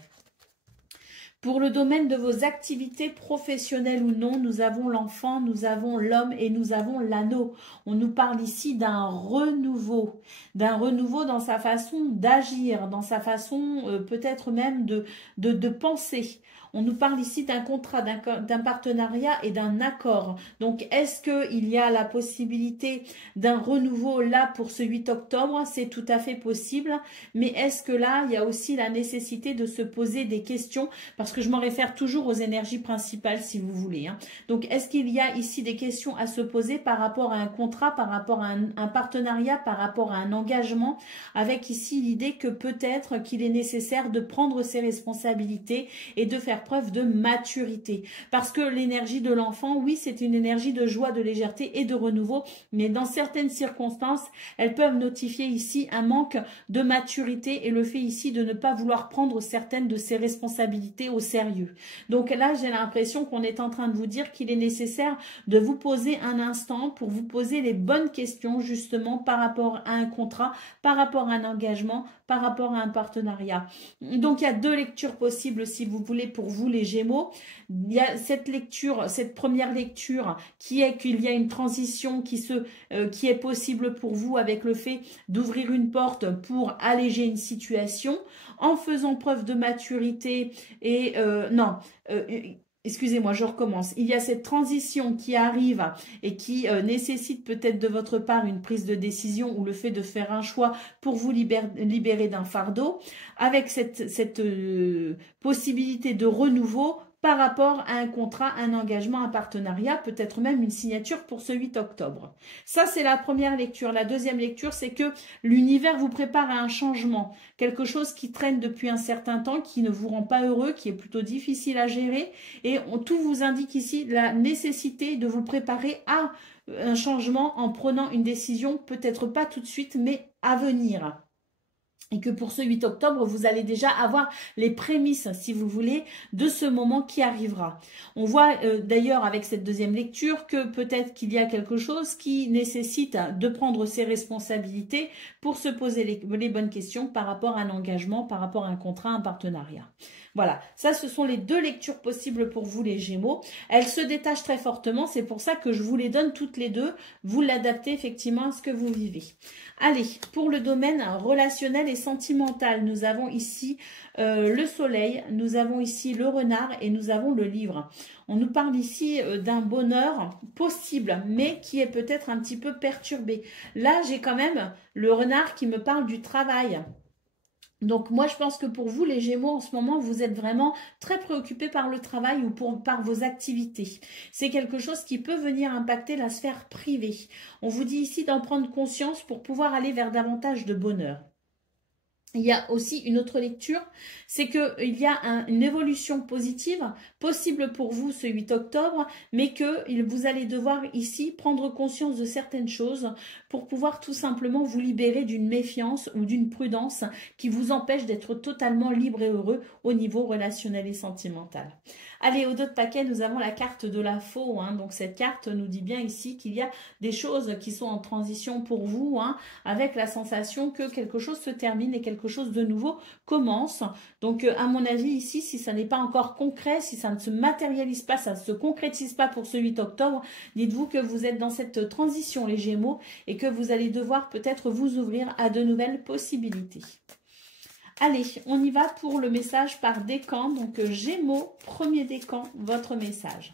Pour le domaine de vos activités professionnelles ou non, nous avons l'enfant, nous avons l'homme et nous avons l'anneau. On nous parle ici d'un renouveau dans sa façon d'agir, dans sa façon peut-être même de penser. On nous parle ici d'un contrat, d'un partenariat et d'un accord. Donc, est-ce qu'il y a la possibilité d'un renouveau là pour ce 8 octobre? C'est tout à fait possible. Mais est-ce que là, il y a aussi la nécessité de se poser des questions? Parce que je m'en réfère toujours aux énergies principales, si vous voulez. Donc, est-ce qu'il y a ici des questions à se poser par rapport à un contrat, par rapport à un partenariat, par rapport à un engagement, avec ici l'idée que peut-être qu'il est nécessaire de prendre ses responsabilités et de faire preuve de maturité. Parce que l'énergie de l'enfant, oui, c'est une énergie de joie, de légèreté et de renouveau, mais dans certaines circonstances, elles peuvent notifier ici un manque de maturité et le fait ici de ne pas vouloir prendre certaines de ses responsabilités au sérieux. Donc là, j'ai l'impression qu'on est en train de vous dire qu'il est nécessaire de vous poser un instant pour vous poser les bonnes questions justement par rapport à un contrat, par rapport à un engagement, par rapport à un partenariat. Donc, il y a deux lectures possibles si vous voulez pour vous les Gémeaux. Il y a cette lecture, cette première lecture qui est qu'il y a une transition qui est possible pour vous avec le fait d'ouvrir une porte pour alléger une situation en faisant preuve de maturité et excusez-moi, je recommence. Il y a cette transition qui arrive et qui nécessite peut-être de votre part une prise de décision ou le fait de faire un choix pour vous libérer d'un fardeau, avec cette possibilité de renouveau par rapport à un contrat, un engagement, un partenariat, peut-être même une signature pour ce 8 octobre. Ça, c'est la première lecture. La deuxième lecture, c'est que l'univers vous prépare à un changement, quelque chose qui traîne depuis un certain temps, qui ne vous rend pas heureux, qui est plutôt difficile à gérer. Et tout vous indique ici la nécessité de vous préparer à un changement en prenant une décision, peut-être pas tout de suite, mais à venir. Et que pour ce 8 octobre, vous allez déjà avoir les prémices, si vous voulez, de ce moment qui arrivera. On voit d'ailleurs avec cette deuxième lecture que peut-être qu'il y a quelque chose qui nécessite de prendre ses responsabilités pour se poser les bonnes questions par rapport à un engagement, par rapport à un contrat, un partenariat. Voilà, ça ce sont les deux lectures possibles pour vous les Gémeaux. Elles se détachent très fortement, c'est pour ça que je vous les donne toutes les deux. Vous l'adaptez effectivement à ce que vous vivez. Allez, pour le domaine relationnel et sentimental, nous avons ici le soleil, nous avons ici le renard et nous avons le livre. On nous parle ici d'un bonheur possible, mais qui est peut-être un petit peu perturbé. Là, j'ai quand même le renard qui me parle du travail. Donc moi je pense que pour vous les Gémeaux en ce moment vous êtes vraiment très préoccupés par le travail ou par vos activités. C'est quelque chose qui peut venir impacter la sphère privée. On vous dit ici d'en prendre conscience pour pouvoir aller vers davantage de bonheur. Il y a aussi une autre lecture, c'est qu'il y a une évolution positive possible pour vous ce 8 octobre, mais que vous allez devoir ici prendre conscience de certaines choses pour pouvoir tout simplement vous libérer d'une méfiance ou d'une prudence qui vous empêche d'être totalement libre et heureux au niveau relationnel et sentimental. Allez, au dos de paquet, nous avons la carte de la faux. Donc cette carte nous dit bien ici qu'il y a des choses qui sont en transition pour vous, avec la sensation que quelque chose se termine et quelque chose de nouveau commence. Donc à mon avis ici, si ça n'est pas encore concret, si ça ne se matérialise pas, ça ne se concrétise pas pour ce 8 octobre, dites-vous que vous êtes dans cette transition les Gémeaux et que vous allez devoir peut-être vous ouvrir à de nouvelles possibilités. Allez, on y va pour le message par décan. Donc, Gémeaux, premier décan, votre message.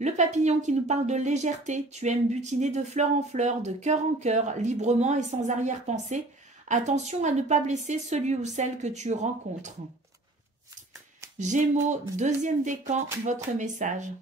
Le papillon qui nous parle de légèreté. Tu aimes butiner de fleur en fleur, de cœur en cœur, librement et sans arrière-pensée. Attention à ne pas blesser celui ou celle que tu rencontres. Gémeaux, deuxième décan, votre message.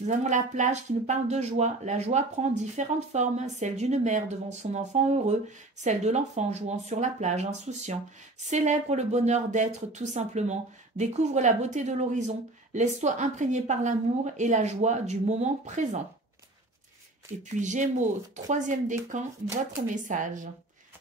Nous avons la plage qui nous parle de joie. La joie prend différentes formes, celle d'une mère devant son enfant heureux, celle de l'enfant jouant sur la plage insouciant. Célèbre le bonheur d'être tout simplement. Découvre la beauté de l'horizon. Laisse-toi imprégner par l'amour et la joie du moment présent. Et puis Gémeaux, troisième décan, votre message.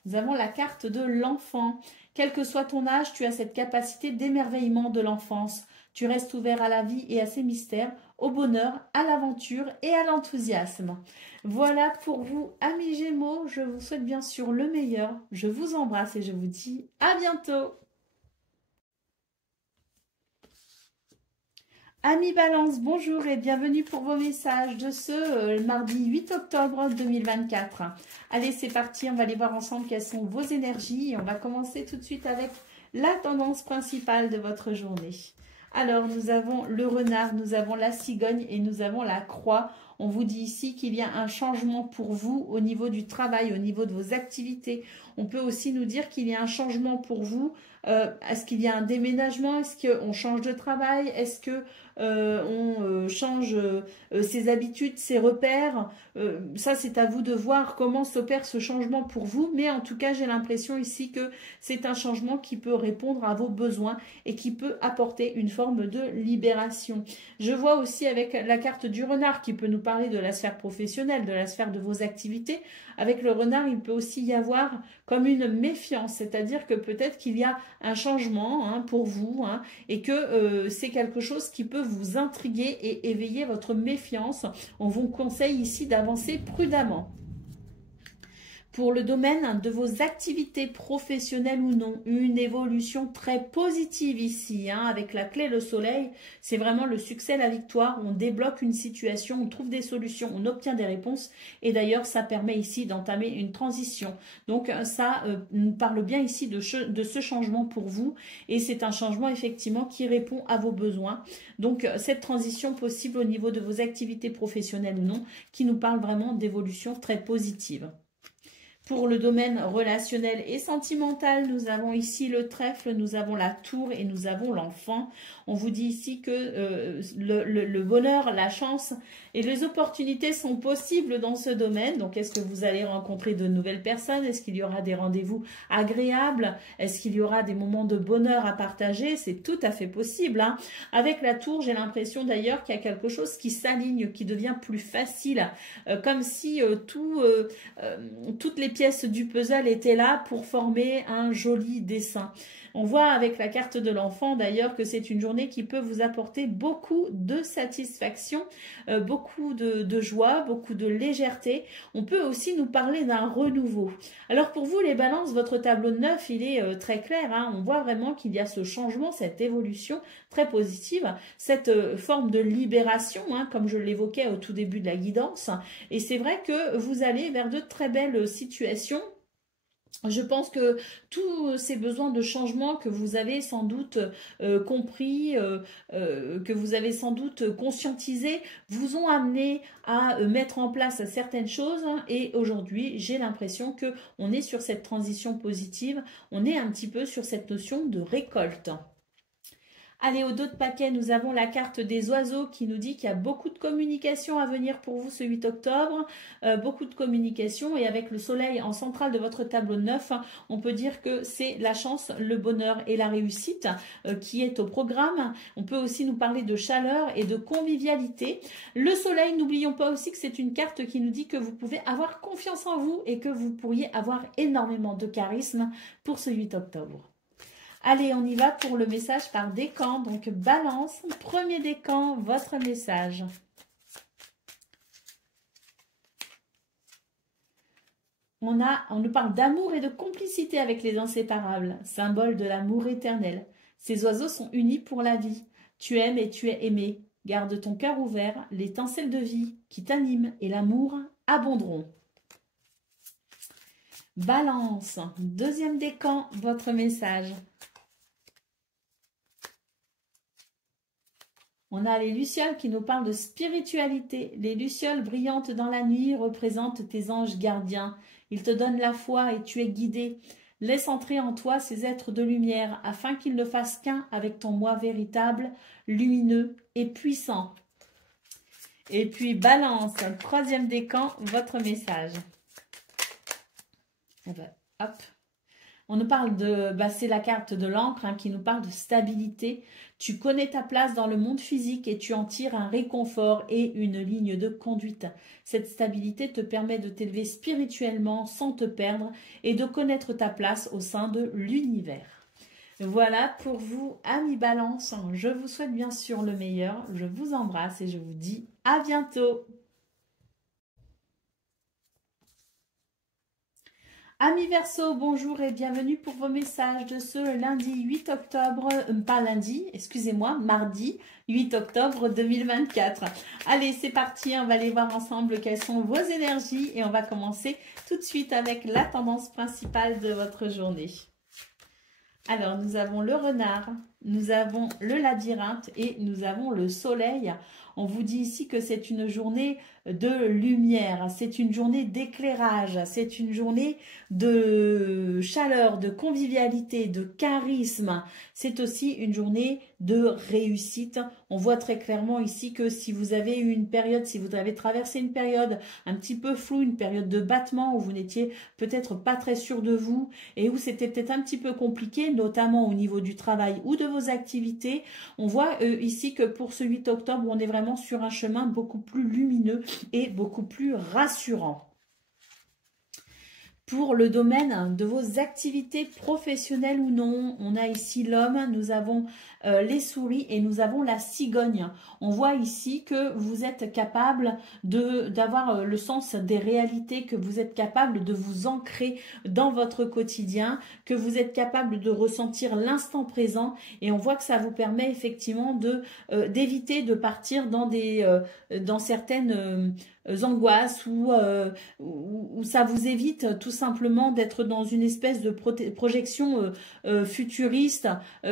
Nous avons la carte de l'enfant. Quel que soit ton âge, tu as cette capacité d'émerveillement de l'enfance. Tu restes ouvert à la vie et à ses mystères, au bonheur, à l'aventure et à l'enthousiasme. Voilà pour vous, amis Gémeaux. Je vous souhaite bien sûr le meilleur. Je vous embrasse et je vous dis à bientôt. Amis Balance, bonjour et bienvenue pour vos messages de ce mardi 8 octobre 2024. Allez, c'est parti, on va aller voir ensemble quelles sont vos énergies. Et on va commencer tout de suite avec la tendance principale de votre journée. Alors, nous avons le renard, nous avons la cigogne et nous avons la croix. On vous dit ici qu'il y a un changement pour vous au niveau du travail, au niveau de vos activités. On peut aussi nous dire qu'il y a un changement pour vous. Est-ce qu'il y a un déménagement? Est-ce qu'on change de travail? Est-ce que on change ses habitudes, ses repères? Ça, c'est à vous de voir comment s'opère ce changement pour vous. Mais en tout cas, j'ai l'impression ici que c'est un changement qui peut répondre à vos besoins et qui peut apporter une forme de libération. Je vois aussi avec la carte du renard qui peut nous parler de la sphère professionnelle, de la sphère de vos activités. Avec le renard, il peut aussi y avoir comme une méfiance, c'est-à-dire que peut-être qu'il y a un changement pour vous et que c'est quelque chose qui peut vous intriguer et éveiller votre méfiance. On vous conseille ici d'avancer prudemment. Pour le domaine de vos activités professionnelles ou non, une évolution très positive ici, avec la clé le soleil, c'est vraiment le succès, la victoire, on débloque une situation, on trouve des solutions, on obtient des réponses et d'ailleurs ça permet ici d'entamer une transition. Donc ça nous parle bien ici de ce changement pour vous et c'est un changement effectivement qui répond à vos besoins. Donc cette transition possible au niveau de vos activités professionnelles ou non, qui nous parle vraiment d'évolution très positive. Pour le domaine relationnel et sentimental, nous avons ici le trèfle, nous avons la tour et nous avons l'enfant. On vous dit ici que le bonheur, la chance Et les opportunités sont possibles dans ce domaine. Donc, est-ce que vous allez rencontrer de nouvelles personnes? Est-ce qu'il y aura des rendez-vous agréables? Est-ce qu'il y aura des moments de bonheur à partager? C'est tout à fait possible, hein. Avec la tour, j'ai l'impression d'ailleurs qu'il y a quelque chose qui s'aligne, qui devient plus facile. Comme si toutes les pièces du puzzle étaient là pour former un joli dessin. On voit avec la carte de l'enfant d'ailleurs que c'est une journée qui peut vous apporter beaucoup de satisfaction, beaucoup de joie, beaucoup de légèreté. On peut aussi nous parler d'un renouveau. Alors pour vous les balances, votre tableau de 9, il est très clair, hein. On voit vraiment qu'il y a ce changement, cette évolution très positive, cette forme de libération, hein, comme je l'évoquais au tout début de la guidance. Et c'est vrai que vous allez vers de très belles situations. Je pense que tous ces besoins de changement que vous avez sans doute compris, que vous avez sans doute conscientisé, vous ont amené à mettre en place certaines choses. Et aujourd'hui, j'ai l'impression que on est sur cette transition positive, on est un petit peu sur cette notion de récolte. Allez, au dos de paquet, nous avons la carte des oiseaux qui nous dit qu'il y a beaucoup de communication à venir pour vous ce 8 octobre. Beaucoup de communication et avec le soleil en centrale de votre tableau de 9, on peut dire que c'est la chance, le bonheur et la réussite qui est au programme. On peut aussi nous parler de chaleur et de convivialité. Le soleil, n'oublions pas aussi que c'est une carte qui nous dit que vous pouvez avoir confiance en vous et que vous pourriez avoir énormément de charisme pour ce 8 octobre. Allez, on y va pour le message par décan. Donc, balance, premier décan, votre message. On nous parle d'amour et de complicité avec les inséparables, symbole de l'amour éternel. Ces oiseaux sont unis pour la vie. Tu aimes et tu es aimé. Garde ton cœur ouvert, l'étincelle de vie qui t'anime et l'amour abonderont. Balance, deuxième décan, votre message. On a les lucioles qui nous parlent de spiritualité. Les lucioles brillantes dans la nuit représentent tes anges gardiens. Ils te donnent la foi et tu es guidé. Laisse entrer en toi ces êtres de lumière afin qu'ils ne fassent qu'un avec ton moi véritable, lumineux et puissant. Et puis balance, troisième décan, votre message. Hop. On nous parle de, c'est la carte de l'encre qui nous parle de stabilité. Tu connais ta place dans le monde physique et tu en tires un réconfort et une ligne de conduite. Cette stabilité te permet de t'élever spirituellement sans te perdre et de connaître ta place au sein de l'univers. Voilà pour vous, amis Balance. Je vous souhaite bien sûr le meilleur. Je vous embrasse et je vous dis à bientôt. Amis Verseau, bonjour et bienvenue pour vos messages de ce lundi 8 octobre, pas lundi, excusez-moi, mardi 8 octobre 2024. Allez, c'est parti, on va aller voir ensemble quelles sont vos énergies et on va commencer tout de suite avec la tendance principale de votre journée. Alors, nous avons le renard, nous avons le labyrinthe et nous avons le soleil. On vous dit ici que c'est une journée de lumière, c'est une journée d'éclairage, c'est une journée de chaleur, de convivialité, de charisme. C'est aussi une journée de réussite. On voit très clairement ici que si vous avez eu une période, si vous avez traversé une période un petit peu floue, une période de battement où vous n'étiez peut-être pas très sûr de vous et où c'était peut-être un petit peu compliqué, notamment au niveau du travail ou de vos activités, on voit ici que pour ce 8 octobre, on est vraiment sur un chemin beaucoup plus lumineux et beaucoup plus rassurant. Pour le domaine de vos activités professionnelles ou non, on a ici l'homme, nous avons les souris et nous avons la cigogne. On voit ici que vous êtes capable d'avoir le sens des réalités, que vous êtes capable de vous ancrer dans votre quotidien, que vous êtes capable de ressentir l'instant présent et on voit que ça vous permet effectivement d'éviter de partir dans certaines angoisses ou ça vous évite tout simplement d'être dans une espèce de projection futuriste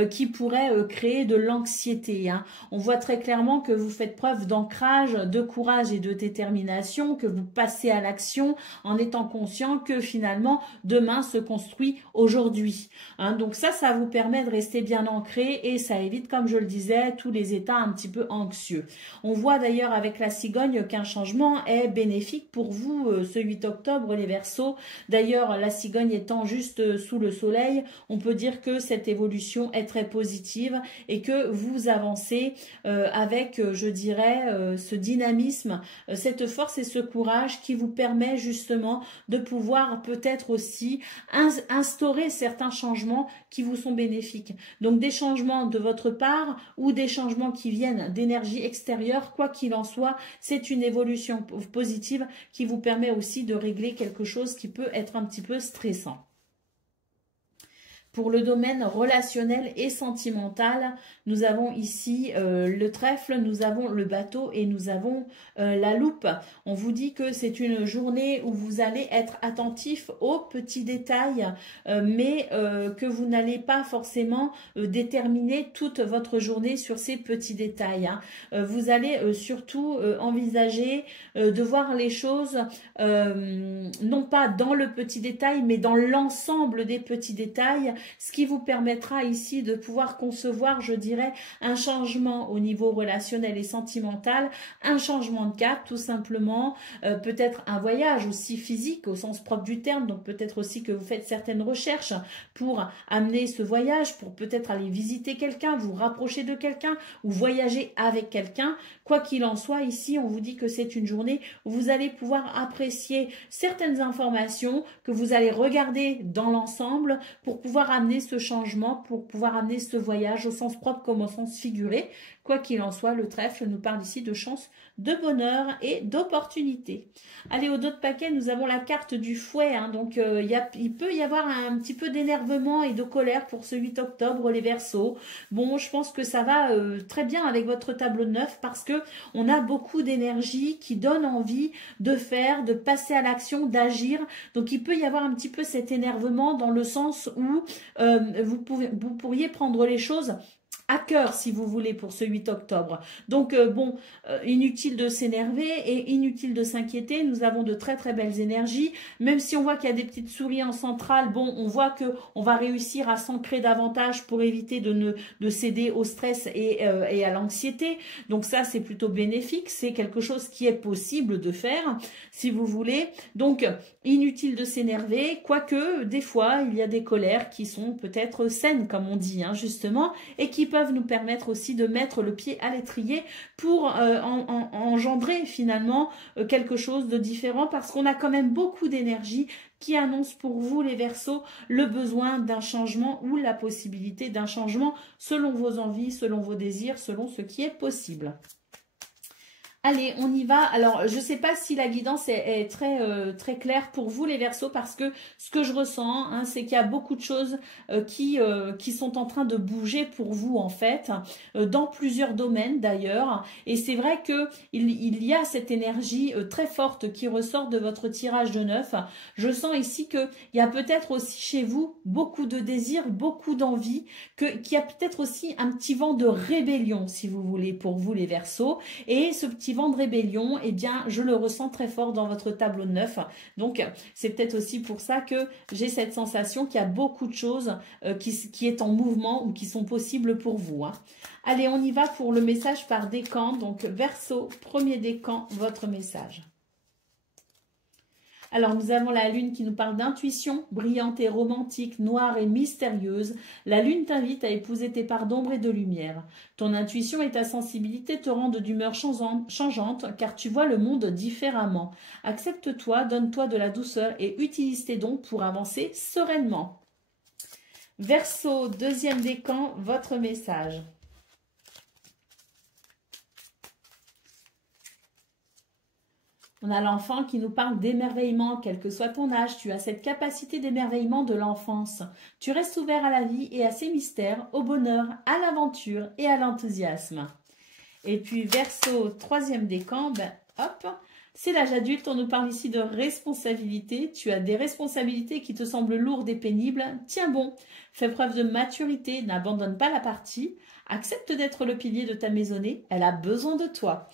qui pourrait créer de l'anxiété. Hein. On voit très clairement que vous faites preuve d'ancrage, de courage et de détermination, que vous passez à l'action en étant conscient que finalement demain se construit aujourd'hui. Hein. Donc ça vous permet de rester bien ancré et ça évite, comme je le disais, tous les états un petit peu anxieux. On voit d'ailleurs avec la cigogne qu'un changement est bénéfique pour vous ce 8 octobre, les Verseaux. D'ailleurs, la cigogne étant juste sous le soleil, on peut dire que cette évolution est très positive et que vous avancez avec, je dirais, ce dynamisme, cette force et ce courage qui vous permet justement de pouvoir peut-être aussi instaurer certains changements qui vous sont bénéfiques. Donc des changements de votre part ou des changements qui viennent d'énergie extérieure, quoi qu'il en soit, c'est une évolution positive qui vous permet aussi de régler quelque chose qui peut être un petit peu stressant. Pour le domaine relationnel et sentimental, nous avons ici le trèfle, nous avons le bateau et nous avons la loupe. On vous dit que c'est une journée où vous allez être attentif aux petits détails, mais que vous n'allez pas forcément déterminer toute votre journée sur ces petits détails. Hein. Vous allez surtout envisager de voir les choses non pas dans le petit détail, mais dans l'ensemble des petits détails, ce qui vous permettra ici de pouvoir concevoir, je dirais, un changement au niveau relationnel et sentimental, un changement de cap tout simplement, peut-être un voyage aussi physique au sens propre du terme, donc peut-être aussi que vous faites certaines recherches pour amener ce voyage, pour peut-être aller visiter quelqu'un, vous rapprocher de quelqu'un ou voyager avec quelqu'un. Quoi qu'il en soit, ici on vous dit que c'est une journée où vous allez pouvoir apprécier certaines informations que vous allez regarder dans l'ensemble pour pouvoir amener ce changement, pour pouvoir amener ce voyage au sens propre comme au sens figuré. Quoi qu'il en soit, le trèfle nous parle ici de chance, de bonheur et d'opportunité. Allez, au dos de paquet, nous avons la carte du fouet. Hein, donc, il peut y avoir un petit peu d'énervement et de colère pour ce 8 octobre, les Verseaux. Bon, je pense que ça va très bien avec votre tableau de 9 parce que on a beaucoup d'énergie qui donne envie de faire, de passer à l'action, d'agir. Donc, il peut y avoir un petit peu cet énervement dans le sens où vous pourriez prendre les choses à cœur, si vous voulez, pour ce 8 octobre. Donc, inutile de s'énerver et inutile de s'inquiéter. Nous avons de très, très belles énergies. Même si on voit qu'il y a des petites souris en centrale, bon, on voit qu'on va réussir à s'ancrer davantage pour éviter de céder au stress et à l'anxiété. Donc, ça, c'est plutôt bénéfique. C'est quelque chose qui est possible de faire, si vous voulez. Donc, inutile de s'énerver, quoique, des fois, il y a des colères qui sont peut-être saines, comme on dit, hein, justement, et qui peuvent nous permettre aussi de mettre le pied à l'étrier pour engendrer finalement quelque chose de différent parce qu'on a quand même beaucoup d'énergie qui annonce pour vous les Verseaux le besoin d'un changement ou la possibilité d'un changement selon vos envies, selon vos désirs, selon ce qui est possible. Allez, on y va. Alors, je ne sais pas si la guidance est très claire pour vous, les Verseaux, parce que ce que je ressens, hein, c'est qu'il y a beaucoup de choses qui sont en train de bouger pour vous, en fait, dans plusieurs domaines, d'ailleurs. Et c'est vrai qu'il y a cette énergie très forte qui ressort de votre tirage de 9. Je sens ici qu'il y a peut-être aussi chez vous beaucoup de désirs, beaucoup d'envie, qu'il y a peut-être aussi un petit vent de rébellion, si vous voulez, pour vous, les Verseaux. Et ce petit vent de rébellion, eh bien, je le ressens très fort dans votre tableau de 9. Donc, c'est peut-être aussi pour ça que j'ai cette sensation qu'il y a beaucoup de choses qui est en mouvement ou qui sont possibles pour vous. Hein. Allez, on y va pour le message par décan. Donc, Verseau, premier décan, votre message. Alors, nous avons la lune qui nous parle d'intuition, brillante et romantique, noire et mystérieuse. La lune t'invite à épouser tes parts d'ombre et de lumière. Ton intuition et ta sensibilité te rendent d'humeur changeante, car tu vois le monde différemment. Accepte-toi, donne-toi de la douceur et utilise tes dons pour avancer sereinement. Verseau, deuxième décan, votre message. On a l'enfant qui nous parle d'émerveillement, quel que soit ton âge, tu as cette capacité d'émerveillement de l'enfance. Tu restes ouvert à la vie et à ses mystères, au bonheur, à l'aventure et à l'enthousiasme. Et puis Verseau, troisième décan, Hop. C'est l'âge adulte, on nous parle ici de responsabilité. Tu as des responsabilités qui te semblent lourdes et pénibles. Tiens bon, fais preuve de maturité, n'abandonne pas la partie. Accepte d'être le pilier de ta maisonnée, elle a besoin de toi.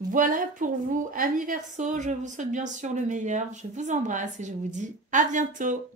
Voilà pour vous, amis Verseau, je vous souhaite bien sûr le meilleur. Je vous embrasse et je vous dis à bientôt.